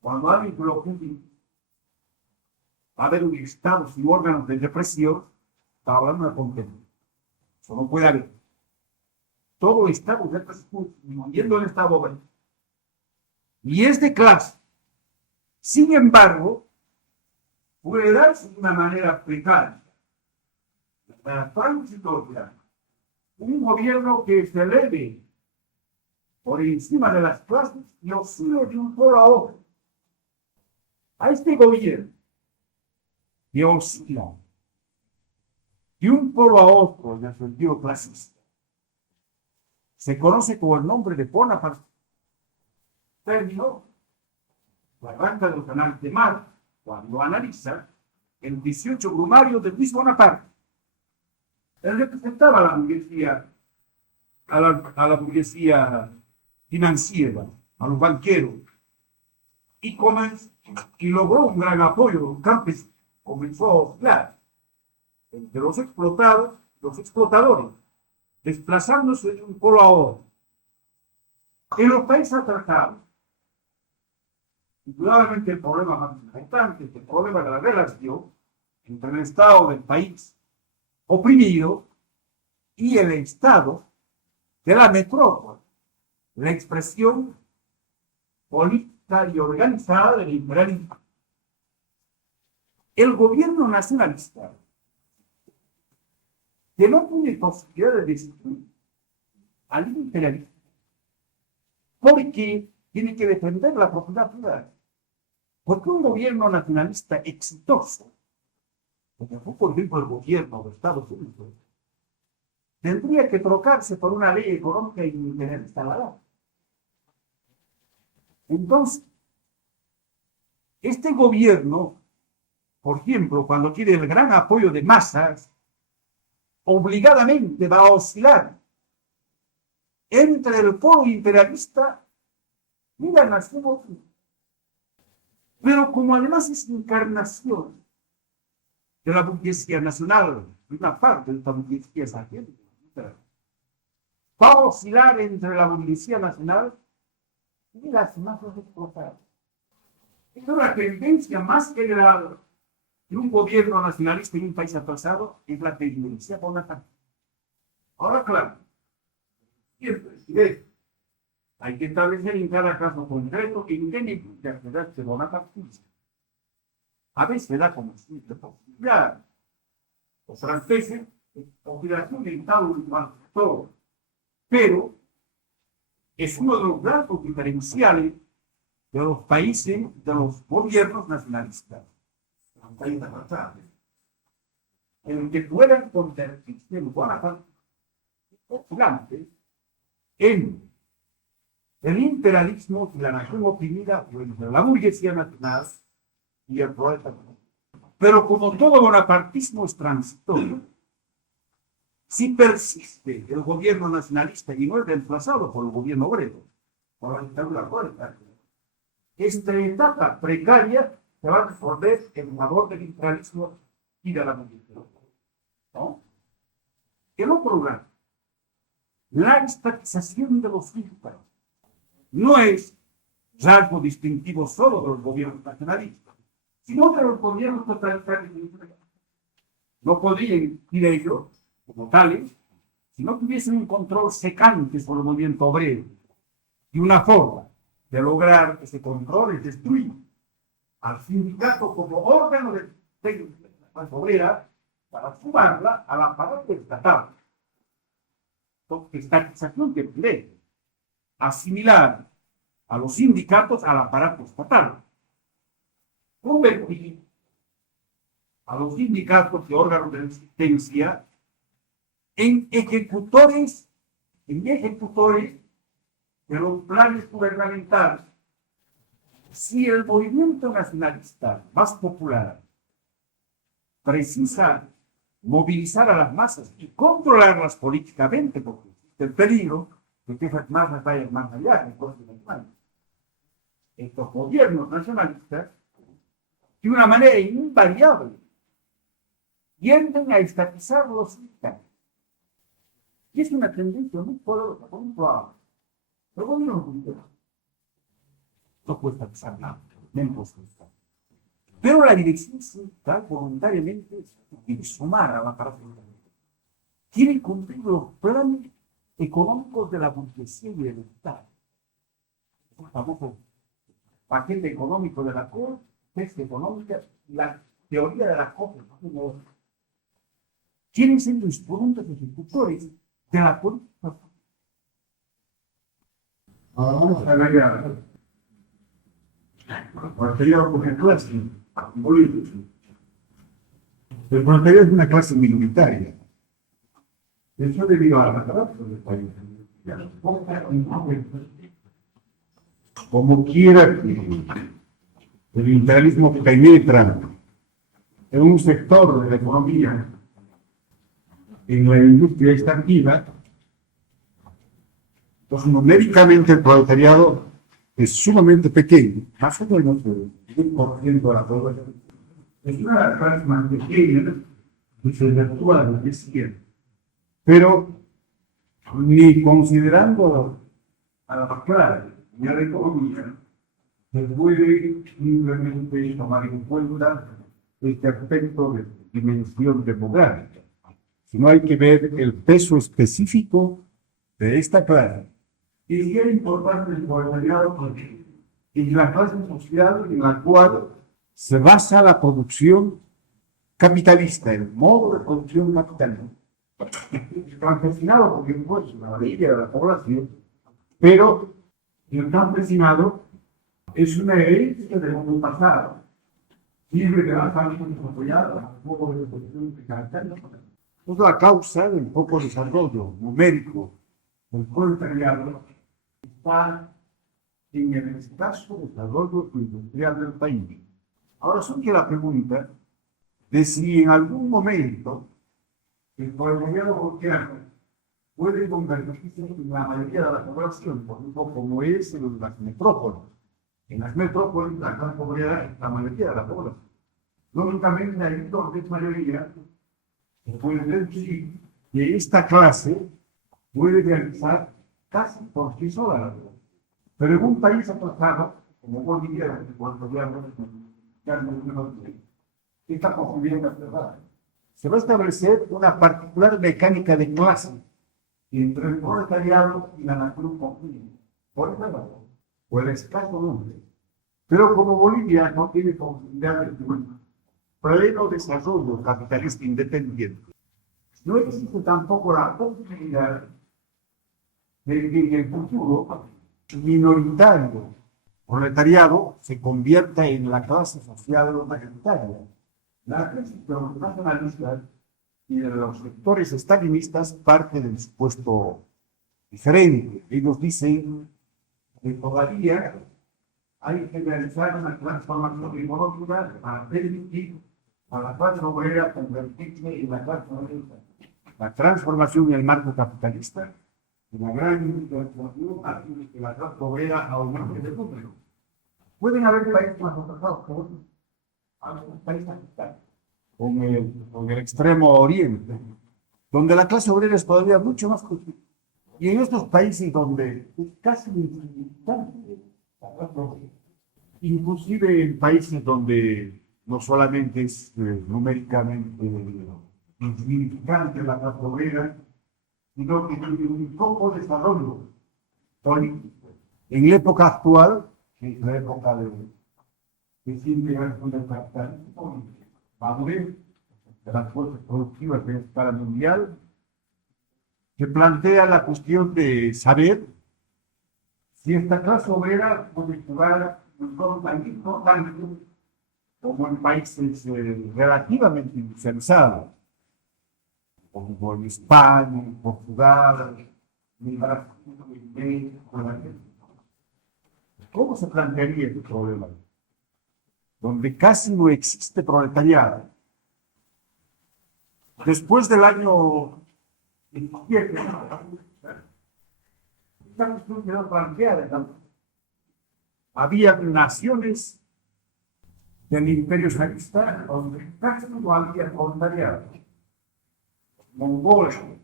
cuando alguien lo juzgue, va a haber un Estado sin órganos de represión, está hablando de contenido. Eso no puede haber. Todo el Estado de represión, incluyendo el Estado obrero. Y es de clase. Sin embargo, puede darse de una manera precaria, transitoria, un gobierno que se eleve por encima de las clases y oscila de un polo a otro. A este gobierno que oscila de un polo a otro en el sentido clasista se conoce como el nombre de Bonaparte. Terminó la arranca del canal de Mar cuando analiza el 18 Brumario de Luis Bonaparte. Él representaba a la burguesía, a la burguesía financiera, a los banqueros, y logró un gran apoyo de los campesinos. Comenzó a oscilar entre los explotados y los explotadores, desplazándose de un polo a otro. En los países atrasados, indudablemente el problema más importante es el problema de la relación entre el Estado del país oprimido y el Estado de la metrópoli, la expresión política nacionalista y organizada del imperialismo. El gobierno nacionalista, que no tiene posibilidad de destruir al imperialismo, porque tiene que defender la propiedad privada. Porque un gobierno nacionalista exitoso, como fue, por ejemplo, el gobierno de Estados Unidos, tendría que trocarse por una ley económica y imperialista barata. Entonces, este gobierno, por ejemplo, cuando quiere el gran apoyo de masas, obligadamente va a oscilar entre el polo imperialista y la nación obrera. Pero como además es encarnación de la burguesía nacional, una parte de esta burguesía sargética, va a oscilar entre la burguesía nacional y las masas explotadas. Esta es la tendencia más general de un gobierno nacionalista en un país atrasado, es la tendencia bonaparte. Ahora, claro, siempre hay que establecer en cada caso concreto en qué nivel de actividad se bonapartista. A veces da como simple posibilidad. Otras veces, operación de Estado todo. Pero es uno de los rasgos diferenciales de los países, de los gobiernos nacionalistas. Un país avanzado. En el que puedan convertirse en bonapartistas en el imperialismo y la nación oprimida, o entre la burguesía nacional y el proletariado. Pero como todo bonapartismo es transitorio, si persiste el gobierno nacionalista y no es reemplazado por el gobierno obrero, por la dictadura proletaria, esta etapa precaria se va a resolver en favor del imperialismo y de la burguesía. ¿No? En otro lugar, la estatización de los índices no es rasgo distintivo solo de los gobiernos nacionalistas, sino de los gobiernos totalitarios. No podrían ir ellos, como tales, si no tuviesen un control secante sobre el movimiento obrero. Y una forma de lograr ese control es destruir al sindicato como órgano de la clase obrera para sumarla al aparato estatal. Entonces, estatización que quiere asimilar a los sindicatos al aparato estatal. Convertir a los sindicatos y órganos de resistencia en ejecutores de los planes gubernamentales. Si el movimiento nacionalista más popular precisa movilizar a las masas y controlarlas políticamente, porque existe el peligro de que esas masas vayan más allá del coste nacional. Estos gobiernos nacionalistas, de una manera invariable, tienden a estatizar los sindicatos. Y es una tendencia muy poderosa. Por ejemplo, el gobierno mundial no puede estatizar nada, menos estatizar. Pero la dirección sindical voluntariamente quiere sumar a la aparato quiere cumplir los planes económicos de la burguesía y del Estado. El famoso paquete económico de la COP, test económica, la teoría de la COP, quieren ser instrumentos ejecutores de la política. Vamos a ver ya. Proletariado como clase política. El proletariado es una clase minoritaria. Eso debido a la atraso del país. Como quiera que el imperialismo penetra en un sector de la economía, en la industria extractiva, pues numéricamente el proletariado es sumamente pequeño, más o menos el 10% de la población. Es una clase más pequeña que se actúa de la izquierda. Pero ni considerando a la clase ni a la economía, se puede simplemente tomar en cuenta este aspecto de dimensión demográfica, sino hay que ver el peso específico de esta clase. Y es importante el proletariado porque y la clase social en la cual se basa la producción capitalista, el modo de producción capitalista. El campesinado, porque pues, la mayoría de la población, pero el campesinado es una herencia del mundo pasado. Sirve de las familias apoyadas a poco de producción capitalista. Es la causa del poco desarrollo numérico del proletariado está en el escaso desarrollo industrial del país. Ahora surge la pregunta de si en algún momento el proletariado boliviano puede convertirse en la mayoría de la población, por ejemplo, como es en las metrópolis. En las metrópolis, la gran pobreza es la mayoría de la población. Lógicamente, ahí donde es mayoría, se puede decir que esta clase puede realizar casi por sí sola la vida. Pero en un país atrasado, como Bolivia, cuando ya esta posibilidad es verdad. Se va a establecer una particular mecánica de clase entre el proletariado y la nación completa. Por ejemplo, o el escaso nombre. Pero como Bolivia no tiene posibilidad de pleno desarrollo capitalista independiente, no existe tampoco la posibilidad de que en el futuro minoritario proletariado se convierta en la clase social mayoritaria. La crisis de los nacionalistas y de los sectores estalinistas parte del supuesto diferente. Ellos dicen que todavía hay que realizar una transformación económica para permitir a la clase obrera convertirse en la clase obrera. La transformación en el marco capitalista, en la gran transformación, hace que la clase obrera aumente de número. Pueden haber países más atrasados que otros, algunos países africanos, con el extremo oriente, donde la clase obrera es todavía mucho más pequeña. Y en estos países donde es casi insignificante la clase obrera, inclusive en países donde no solamente es numéricamente insignificante la clase obrera, sino que tiene un poco de desarrollo político. En la época actual, que es la época de integración del capitalismo, madurez de las fuerzas productivas de escala mundial, se plantea la cuestión de saber si esta clase obrera puede jugar en un país importante como en países relativamente industrializados, como en España, en Portugal, en Brasil, en México, en Argentina. ¿Cómo se plantearía este problema? Donde casi no existe proletariado. Después del año 17, esta cuestión quedó planteada. Había naciones del Imperio zarista donde casi no había proletariado. Mongolia.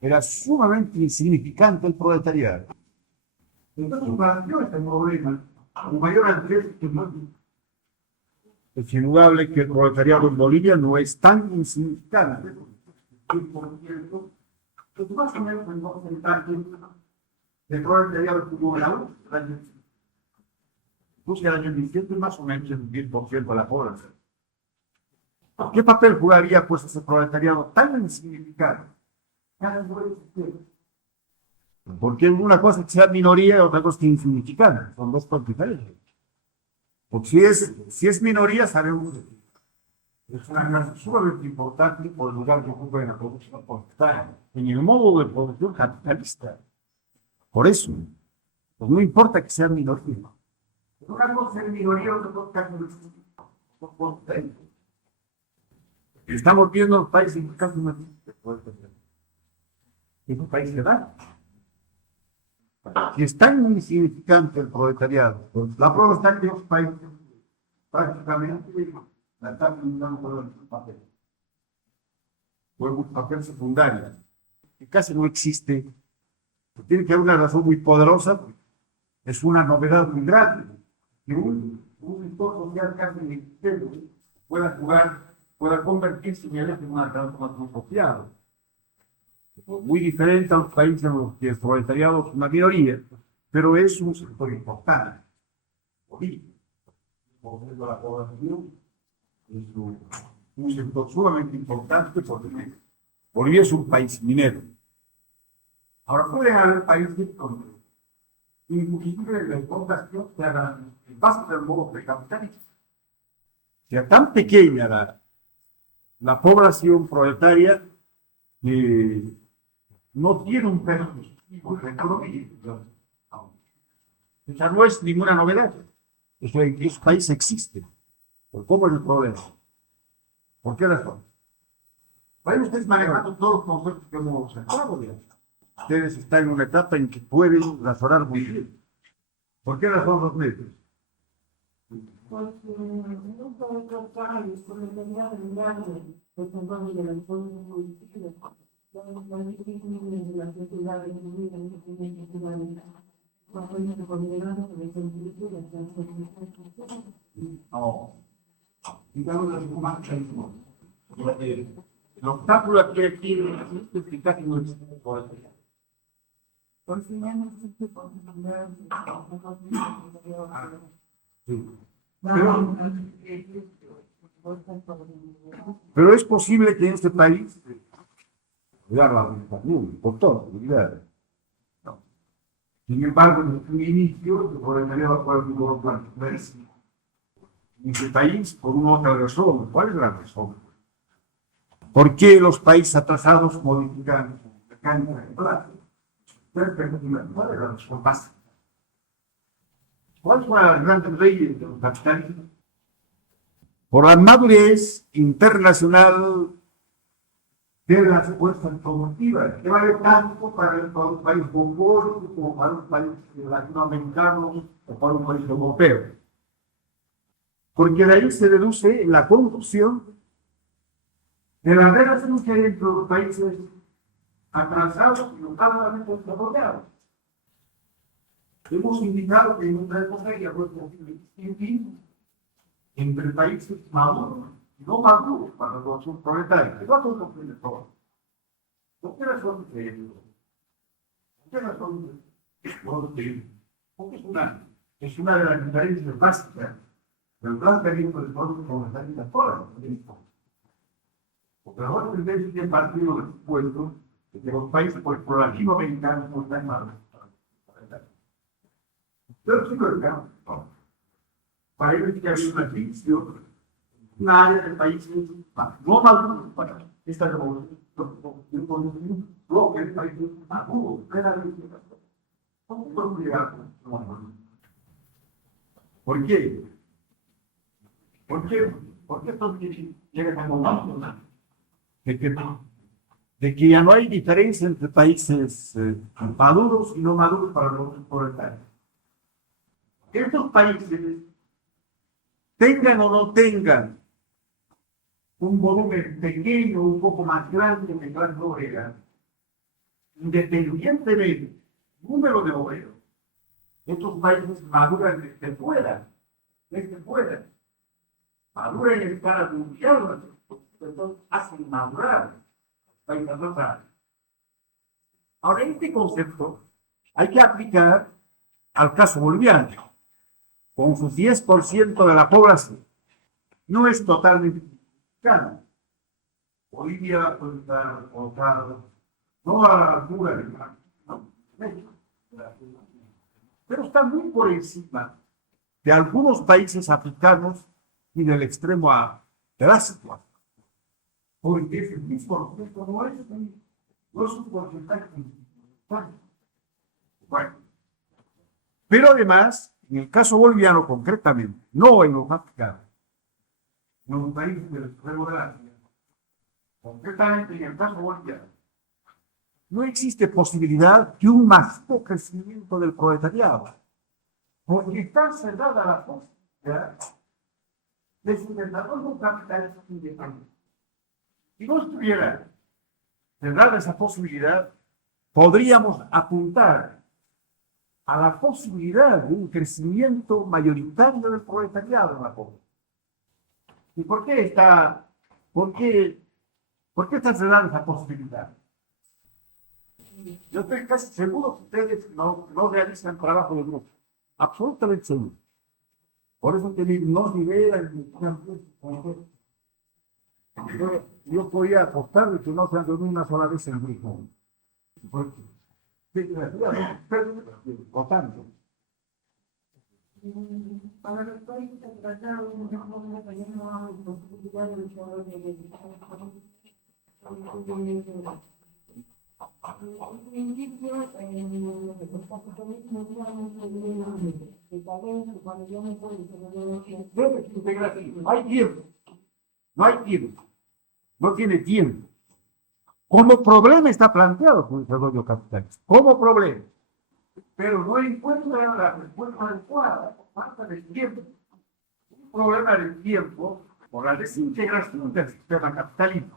Era sumamente insignificante el proletariado. Entonces planteó este problema con mayor alcance que es indudable que el proletariado en Bolivia no es tan insignificante. Pues más o menos el porcentaje del proletariado que hubo en la Rusia el año 17 más o menos el 10% de la población. ¿Qué papel jugaría pues ese proletariado tan insignificante? Porque una cosa es que sea minoría y otra cosa es que insignificante. Son dos cosas diferentes. Porque si es minoría, sabemos que es una clase sumamente importante por el lugar que ocupa en la producción, porque está en el modo de producción capitalista. Por eso, pues no importa que sea minoría. Una cosa es minoría, otra cosa es estamos viendo los países en casi una es un país que da. Si es tan insignificante el proletariado, pues la prueba está que los países prácticamente la están eliminando por el papel. Fue un papel secundario, que casi no existe. Tiene que haber una razón muy poderosa, es una novedad muy grande. Que un sector social casi inexistente pueda convertirse en una transformación social. Muy diferente a los países en los que el proletariado es una minoría, pero es un sector importante. Bolivia. Por ejemplo, la población es un sector sumamente importante porque Bolivia es un país minero. Ahora pueden haber países donde inclusive la exportación se haga en base del modo precapitalista. Sea tan pequeña la población proletaria que no tiene un peso positivo en la economía. Esa no es ninguna novedad. Eso en esos países existe. ¿Pero cómo es el problema? ¿Por qué razón? Vayan ustedes manejando todos los conceptos que hemos sacado. Ustedes están en una etapa en que pueden razonar muy bien. ¿Por qué razón los medios? Porque no puedo tratar por la realidad del grande, por ejemplo, de la zona política, la difícil de la sociedad de vivir en esta necesidad de la cuando se consideran que la cultura es la No. Digamos las marchas. El obstáculo que aquí es que casi no existe. porque ya no existe posibilidad Pero es posible que en este país, cuidar la organización, por todas las unidades. No. Sin embargo, en un inicio, por el periodo por el gobierno en este país, por una otra razón. ¿Cuál es la razón? ¿Por qué los países atrasados modifican la mecánica de plata? ¿Cuál es la razón básica? ¿Cuáles fueron las grandes leyes del capitalismo? Por la madurez internacional de las fuerzas productivas, que vale tanto para un país mongólico como para un país latinoamericano o para un país europeo. Porque de ahí se deduce la conducción de las relaciones que hay entre los países atrasados y notablemente desarrollados. Hemos indicado que en otra época ya fue posible distinguir entre países maduros y no maduros para la revolución proletaria. Que no todos comprenden todo. ¿Por qué razón de ello? ¿Por qué razón de ello? Porque es una de las diferencias básicas del planteamiento del mundo proletario de todas las políticas. Porque ahora tendencia que partido del supuesto de que los países por latinoamericanos no están maduros. Yo estoy colocando para ello que había una división, una área del país no maduro para esta revolución, un bloque de países maduros, plenamente. ¿Cómo podemos llegar? ¿Por qué? ¿Por qué esto llega a momento de que ya no hay diferencia entre países maduros y no maduros para los proletarios? Estos países tengan o no tengan un volumen pequeño, un poco más grande que Gran Noruega, independientemente del número de obreros, estos países maduran desde fuera, maduran en escala mundial, entonces hacen madurar países atrasados. Ahora, este concepto hay que aplicar al caso boliviano. Con su 10% de la población, no es totalmente mexicana. Bolivia puede estar colocada no a la altura del mar, no, pero está muy por encima de algunos países africanos y del extremo A de la situación. Porque ese mismo no es un porcentaje. Bueno, pero además, en el caso boliviano concretamente, no en los africanos, en los países del extremo de Asia, concretamente en el caso boliviano, no existe posibilidad de un masivo crecimiento del proletariado, porque está cerrada la posibilidad de su desarrollo capitalista independiente. Si no estuviera cerrada esa posibilidad, podríamos apuntar a la posibilidad de un crecimiento mayoritario del proletariado en la población. ¿Y por qué está cerrada esa posibilidad? Yo estoy casi seguro que ustedes no realizan trabajo de grupo. Absolutamente seguro. Por eso te digo, no liberan. Yo podía apostar de que no se han dormido una sola vez en grupo. Votando. Para los países tratados, no hay posibilidad de desarrollo de en principio, los capitalismos de talento, cuando yo me puedo desarrollar No hay tiempo. No hay tiempo. No tiene tiempo. Como problema está planteado por el desarrollo capitalista. Como problema. Pero no encuentra la respuesta adecuada. Falta de tiempo. Un problema del tiempo por la desintegración del sistema capitalista.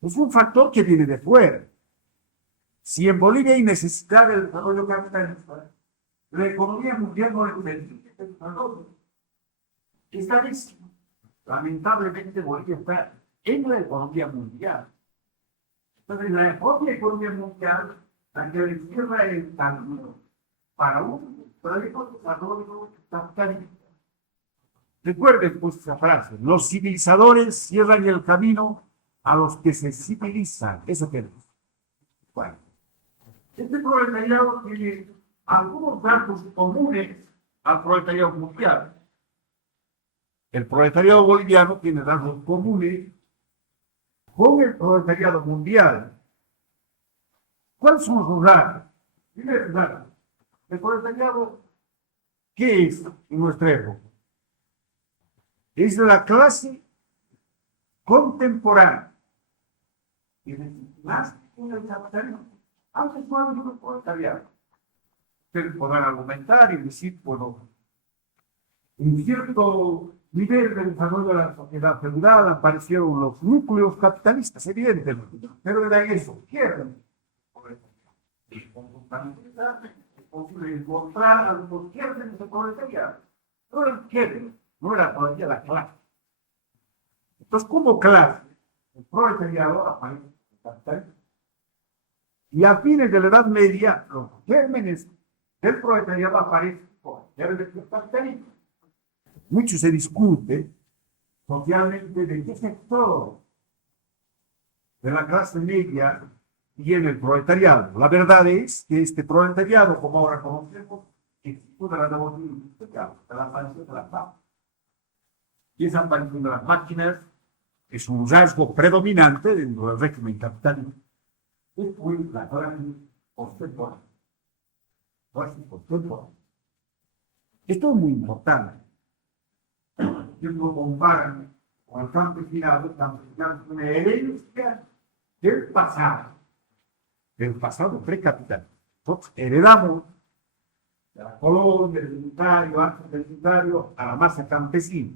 Es un factor que viene de fuera. Si en Bolivia hay necesidad del desarrollo capitalista, la economía mundial no le permite el desarrollo. Está listo. Lamentablemente Bolivia está en la economía mundial. Entonces la propia economía mundial, la que le cierra el camino para un proyecto de desarrollo capitalista. Recuerden pues esa frase, los civilizadores cierran el camino a los que se civilizan. Eso que es. Bueno, este proletariado tiene algunos datos comunes al proletariado mundial. El proletariado boliviano tiene datos comunes con el proletariado mundial. ¿Cuáles son los datos? Primer dato, el proletariado, ¿qué es en nuestra época? Es la clase contemporánea. Es decir, más que el capitalismo. Antes fue el proletariado. Ustedes podrán argumentar y decir, bueno, en cierto nivel de desarrollo de la sociedad feudal aparecieron los núcleos capitalistas, evidentemente, pero era eso, quieren. Es posible encontrar a los que quieren ese proletariado. No era quieren, no era todavía la clase. Entonces, como clase, el proletariado aparece en el capitalismo. Y a fines de la Edad Media, los gérmenes del proletariado aparecen como gérmenes del capitalismo. Mucho se discute socialmente de qué sector de la clase media tiene el proletariado. La verdad es que este proletariado, como ahora conocemos, es tipo de la revolución industrial, de la aparición de las máquinas. Y esa aparición de las máquinas es un rasgo predominante dentro del régimen capitalista. Es muy la gran contemporánea. Esto es muy importante. Si lo comparan con el campesinado es una herencia del pasado precapitalista. Nosotros heredamos de la colonia, del unitario, antes del unitario, a la masa campesina.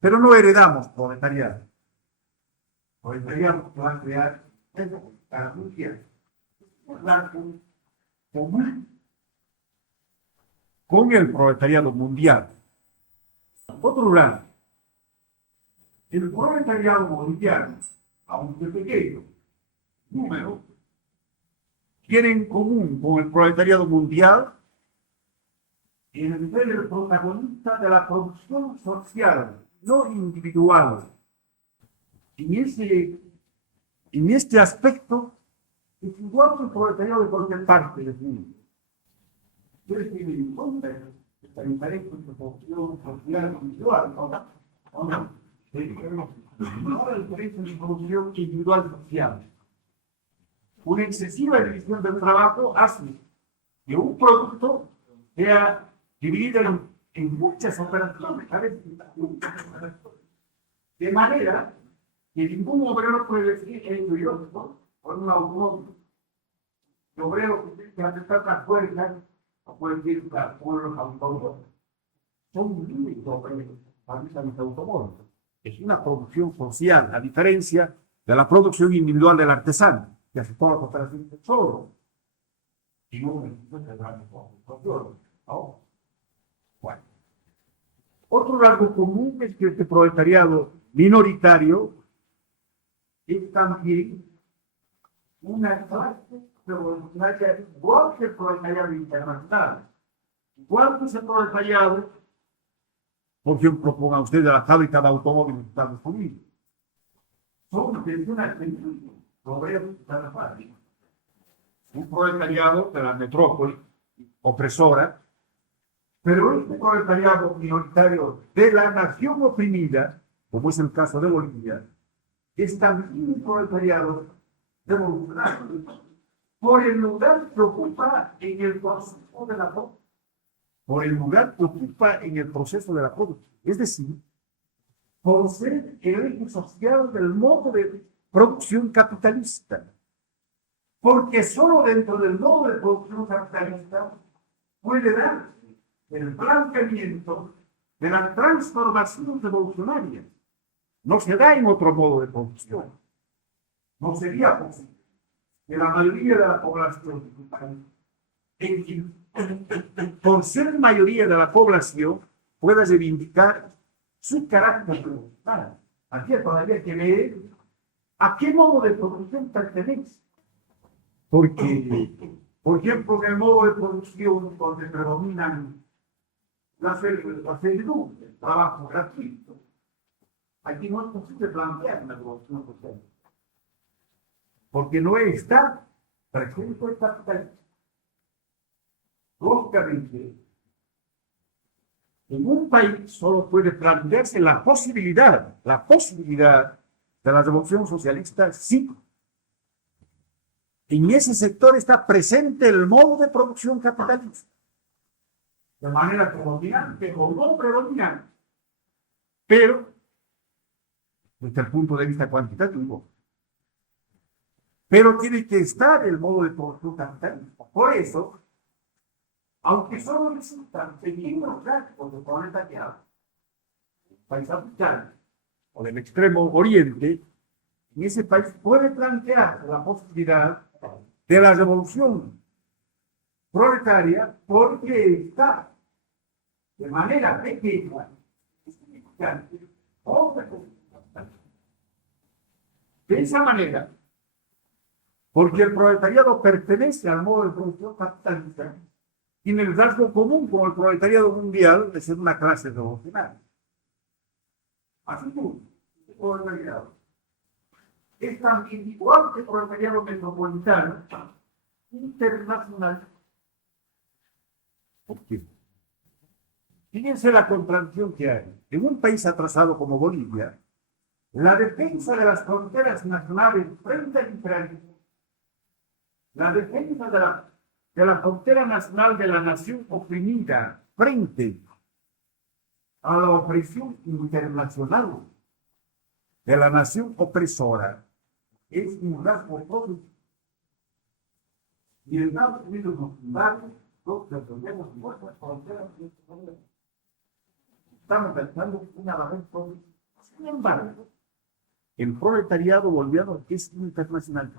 Pero no heredamos proletariado. Proletariado que va a crear para un tiempo. Común con el proletariado mundial. Otro lado, el proletariado boliviano, aunque pequeño número, tiene en común con el proletariado mundial el ser el protagonista de la producción social, no individual. En este aspecto, es igual que el proletariado de cualquier parte del mundo. Ustedes tienen en cuenta esta diferencia entre producción social e individual, ¿no? No, la diferencia entre producción individual y social. Una excesiva división del trabajo hace que un producto sea dividido en muchas operaciones, ¿sabes? De manera que ningún obrero puede decir que es yo, ¿no? Con un automóvil. El obrero que tiene que aceptar las fuerzas, no puede decir por los automóviles. Son miles de obreros para los automóviles. Es una producción social, a diferencia de la producción individual del artesano, que hace todas las operaciones de solo. Y no necesita grandes producciones. Bueno. Otro rasgo común es que este proletariado minoritario es también una clase revolucionaria igual que el proletariado internacional. Igual que ese proletariado Por ejemplo, ponga usted la fábrica de automóviles de Estados Unidos. Son pensiones obreros de la fábrica. Un proletariado de la metrópoli, opresora, pero este proletariado minoritario de la nación oprimida, como es el caso de Bolivia, es también un proletariado revolucionario por el lugar que ocupa en el proceso de la producción. Por el lugar que ocupa en el proceso de la producción. Es decir, por ser el eje social del modo de producción capitalista. Porque solo dentro del modo de producción capitalista puede dar el planteamiento de la transformación revolucionaria. No se da en otro modo de producción. No sería posible que la mayoría de la población, por ser mayoría de la población, pueda reivindicar su carácter revolucionario. Aquí todavía hay que ver a qué modo de producción pertenece. Porque, por ejemplo, en el modo de producción donde predominan la servidumbre, el trabajo gratuito, aquí no es posible plantear una revolución social. Porque no está presente el capitalismo. Lógicamente, en un país solo puede plantearse la posibilidad de la revolución socialista si en ese sector está presente el modo de producción capitalista, de manera predominante o no predominante, pero desde el punto de vista cuantitativo. Pero tiene que estar el modo de producción capitalista. Por eso, aunque solo resultan pequeños rasgos de proletariado, país africano o del extremo oriente, en ese país puede plantearse la posibilidad de la revolución proletaria porque está de manera pequeña, significante, otra cosa. De esa manera, porque el proletariado pertenece al modo de producción capitalista, tiene el rasgo común con el proletariado mundial de ser una clase revolucionaria. Así como el proletariado es también igual que el proletariado metropolitano, internacional. ¿Por qué? Fíjense la contradicción que hay. En un país atrasado como Bolivia, la defensa de las fronteras nacionales frente al imperialismo, la defensa de la frontera nacional de la nación oprimida frente a la opresión internacional de la nación opresora es un rasgo propio. Y en Estados Unidos nos fundaron los defendemos nuestras fronteras. Estamos pensando una vez por. Sin embargo, el proletariado boliviano es internacional,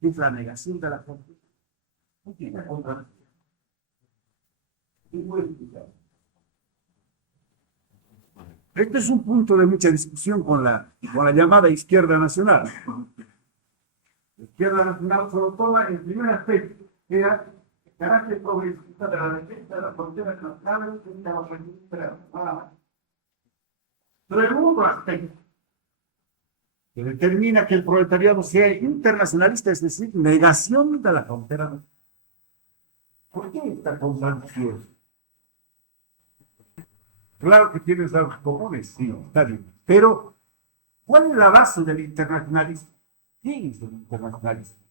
es la negación de la frontera. No tiene contradicción. Este es un punto de mucha discusión con la llamada izquierda nacional. La izquierda nacional solo toma el primer aspecto, que era el carácter progresista de la defensa de las fronteras nacionales frente a los regímenes, nada más. Pero el otro aspecto que determina que el proletariado sea internacionalista, es decir, negación de la frontera nacional. ¿Por qué esta contradicción? Claro que tiene rasgos comunes, sí, está bien. Pero, ¿cuál es la base del internacionalismo? ¿Qué es el internacionalismo?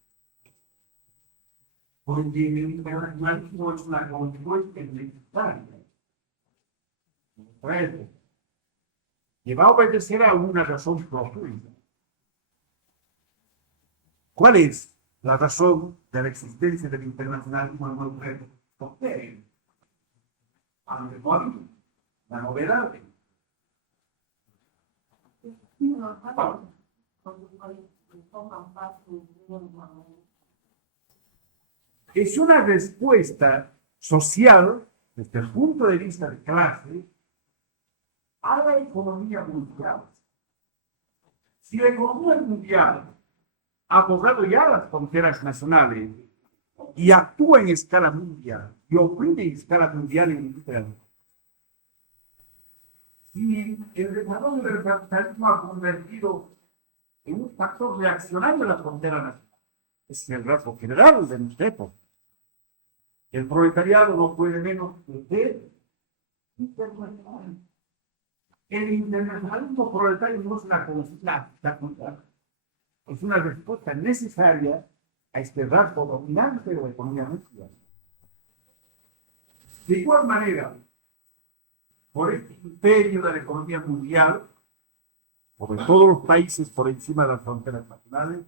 Porque el internacionalismo es una consecuencia necesaria. Que va a obedecer a una razón profunda. ¿Cuál es la razón de la existencia del internacionalismo en el mundo? Porque la novedad. Es una respuesta social, desde el punto de vista de clase, a la economía mundial. Si la economía mundial ha borrado ya las fronteras nacionales y actúa en escala mundial y oprime en escala mundial en el Y el desarrollo del capitalismo ha convertido en un factor reaccionario en la frontera nacional. Es el rasgo general de nuestra época. El proletariado no puede menos que ser internacional. El internacionalismo proletario no es una constante, es una respuesta necesaria a este rasgo dominante de la economía mundial. De igual manera, por este imperio de la economía mundial, por todos los países por encima de las fronteras nacionales,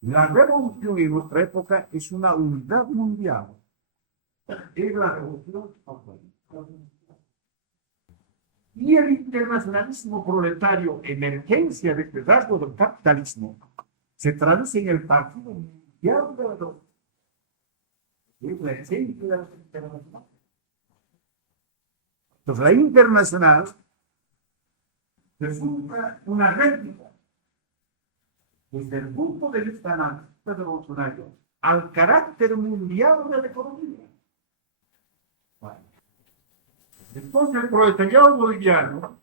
la revolución en nuestra época es una unidad mundial. Es la revolución socialista. Y el internacionalismo proletario, emergencia de este rasgo del capitalismo, se traduce en el Partido Mundial de la Revolución. Es la esencia de la internacional. Entonces, la internacional resulta una réplica desde el punto de vista analista revolucionario al carácter mundial de la economía. Bueno. Entonces, el proletariado boliviano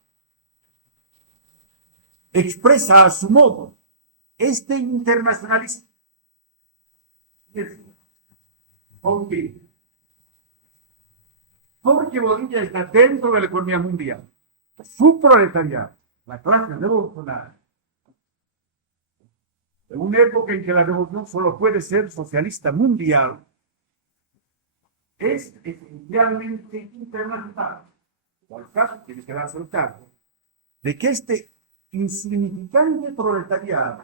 expresa a su modo este internacionalismo. ¿Por qué? Porque Bolivia está dentro de la economía mundial. Su proletariado, la clase revolucionaria, en una época en que la revolución solo puede ser socialista mundial, es esencialmente internacional. Por caso, tiene que darse el caso de que este insignificante proletariado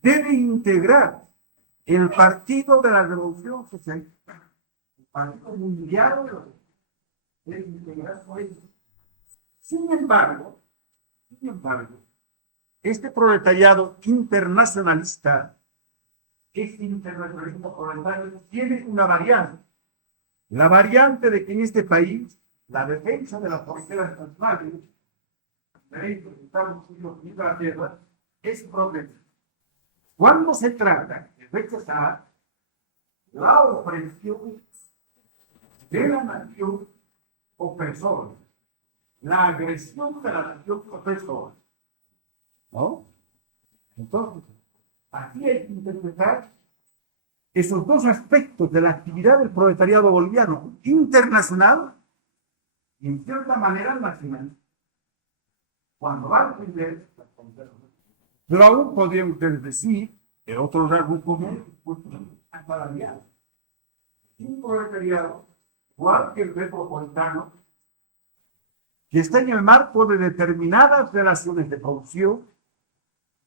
debe integrar el partido de la revolución socialista, el partido mundial debe integrar por ello. Sin embargo, este proletariado internacionalista, este internacionalismo proletario, tiene una variante. La variante de que en este país la defensa de las fronteras nacionales, de Estados Unidos y Inglaterra, es progresiva. Cuando se trata de rechazar la opresión de la nación opresora, la agresión de la nación opresora, ¿no? Entonces, aquí hay que interpretar esos dos aspectos de la actividad del proletariado boliviano, internacional y en cierta manera nacional. Cuando va a defender las fronteras. Pero aún podrían ustedes decir que otro rasgo común es asalariado. Un proletariado, igual que el metropolitano, que está en el marco de determinadas relaciones de producción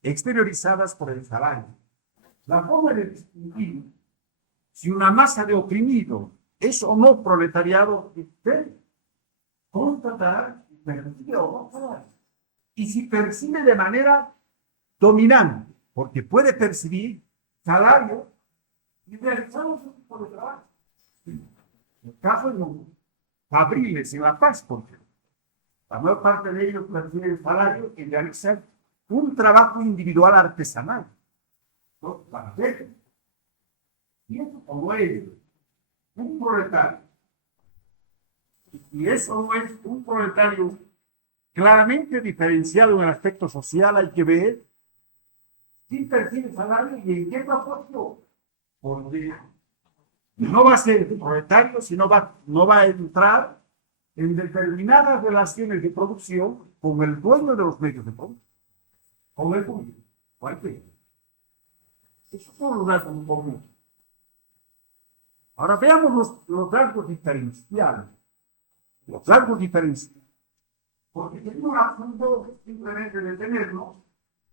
exteriorizadas por el salario. La forma de distinguir si una masa de oprimido es o no proletariado es constatar si percibe o no salario. Y si percibe de manera dominante, porque puede percibir salario y realizar otro tipo de trabajo. El caso de los fabriles en La Paz, por ejemplo. La mayor parte de ellos perciben salario y realizan un trabajo individual artesanal. ¿No? Para ver. Y eso como es un proletario. Y eso no es un proletario claramente diferenciado en el aspecto social, hay que ver si percibe salario y en qué proporción. Porque no va a ser proletario si no va a entrar en determinadas relaciones de producción con el dueño de los medios de producción, con el público. Cualquiera. Esos son los rasgos comunes. Ahora veamos los rasgos diferenciales. Los rasgos diferenciales. Porque tenemos un asunto simplemente de tenernos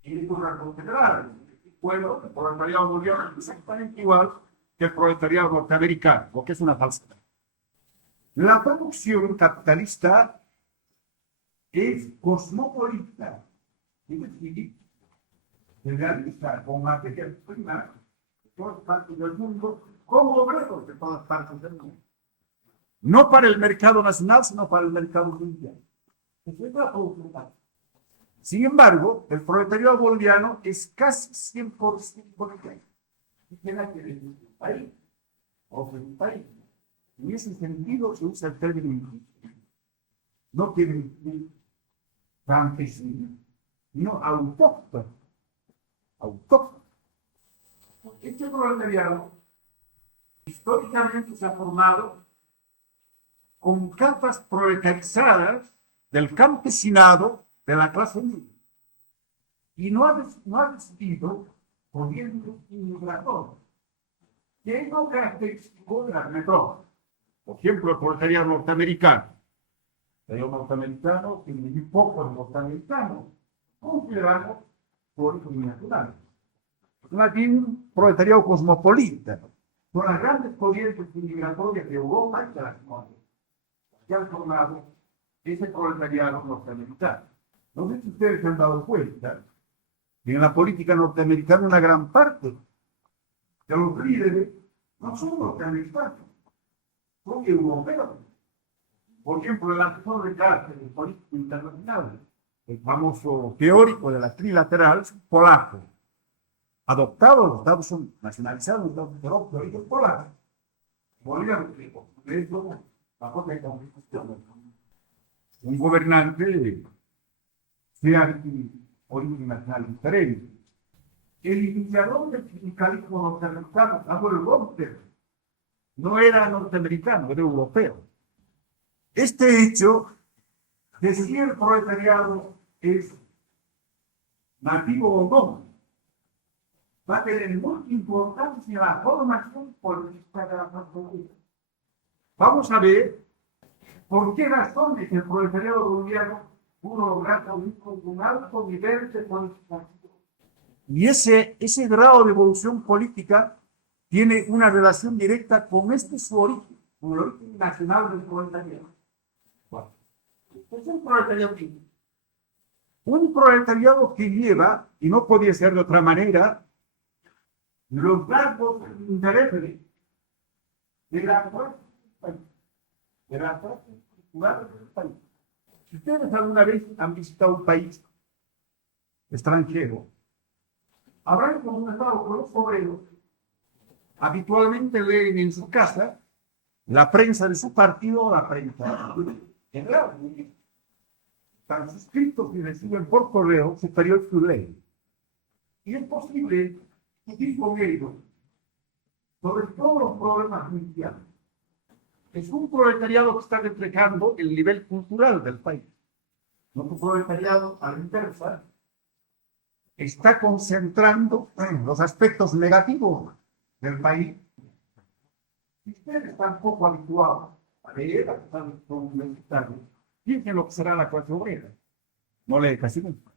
y de un rasgo general. Bueno, el proletariado boliviano es exactamente igual que el proletariado norteamericano, porque es una falsedad. La producción capitalista es cosmopolita, es decir, se realiza con materias primas de todas partes del mundo, como obreros de todas partes del mundo. No para el mercado nacional, sino para el mercado mundial. Esa es la producción capitalista. Sin embargo, el proletariado boliviano es casi 100% boliviano. ¿Qué tiene que ver en un país? O en un país. En ese sentido se usa el término indígena. no quiere decir campesino, sino autóctono. Autóctono. Este proletariado históricamente se ha formado con capas proletarizadas del campesinado de la clase media. Y no ha decidido corrientes migratorias, que es lo característico de las metrópolis. Por ejemplo, el proletariado norteamericano. El norteamericano significa poco el norteamericano, consideramos por origen natural. Más bien un proletariado cosmopolita, con las grandes corrientes migratorias de Europa y de las Américas, que han formado ese proletariado norteamericano. No sé si ustedes se han dado cuenta que en la política norteamericana una gran parte de los líderes no son norteamericanos, son europeos. Por ejemplo, el asesor de cárcel de política internacional, el famoso teórico de la trilateral, es un polaco, adoptado en los Estados Unidos, nacionalizado en los Estados Unidos, de origen polaco. Boliviano, de hecho, bajo la Constitución. Un gobernante de origen nacional diferente. El iniciador del sindicalismo norteamericano, Samuel Gompers, no era norteamericano, era europeo. Este hecho de si el proletariado es nativo o no, va a tener mucha importancia en la formación política de la nación. Vamos a ver por qué razones el proletariado boliviano pudo lograr con un alto nivel de politización. Y ese grado de evolución política tiene una relación directa con su origen, con el origen nacional del proletariado. Bueno, es un proletariado que lleva, y no podía ser de otra manera, los rasgos intereses de la clase cultural del país. Si ustedes alguna vez han visitado un país extranjero, habrán comentado con los obreros, habitualmente leen en su casa la prensa de su partido o la prensa general. Están suscritos y reciben por correo su periódico ley. Y es posible discutir con ellos sobre todos los problemas mundiales. Es un proletariado que está reflejando el nivel cultural del país. Nuestro proletariado, a la inversa, está concentrando los aspectos negativos del país. Si ustedes están poco habituados a leer, están universitarios, piensen lo que será la clase obrera. No lee casi nunca.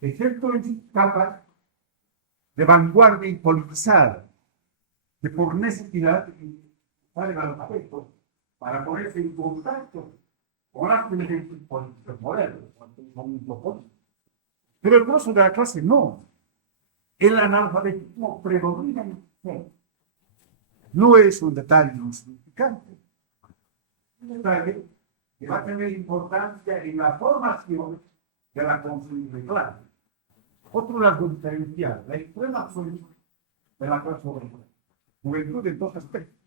Excepto en sus capas de vanguardia y politizada, que por necesidad salen al aspecto para ponerse en contacto con las tendencias políticas modernas, pero el grueso de la clase no. El analfabetismo predomina en el. No es un detalle insignificante. Un detalle que va a tener importancia en la formación de la conciencia de clase. Otro rasgo diferencial, la extrema absoluta de la clase obrera. Juventud en dos aspectos.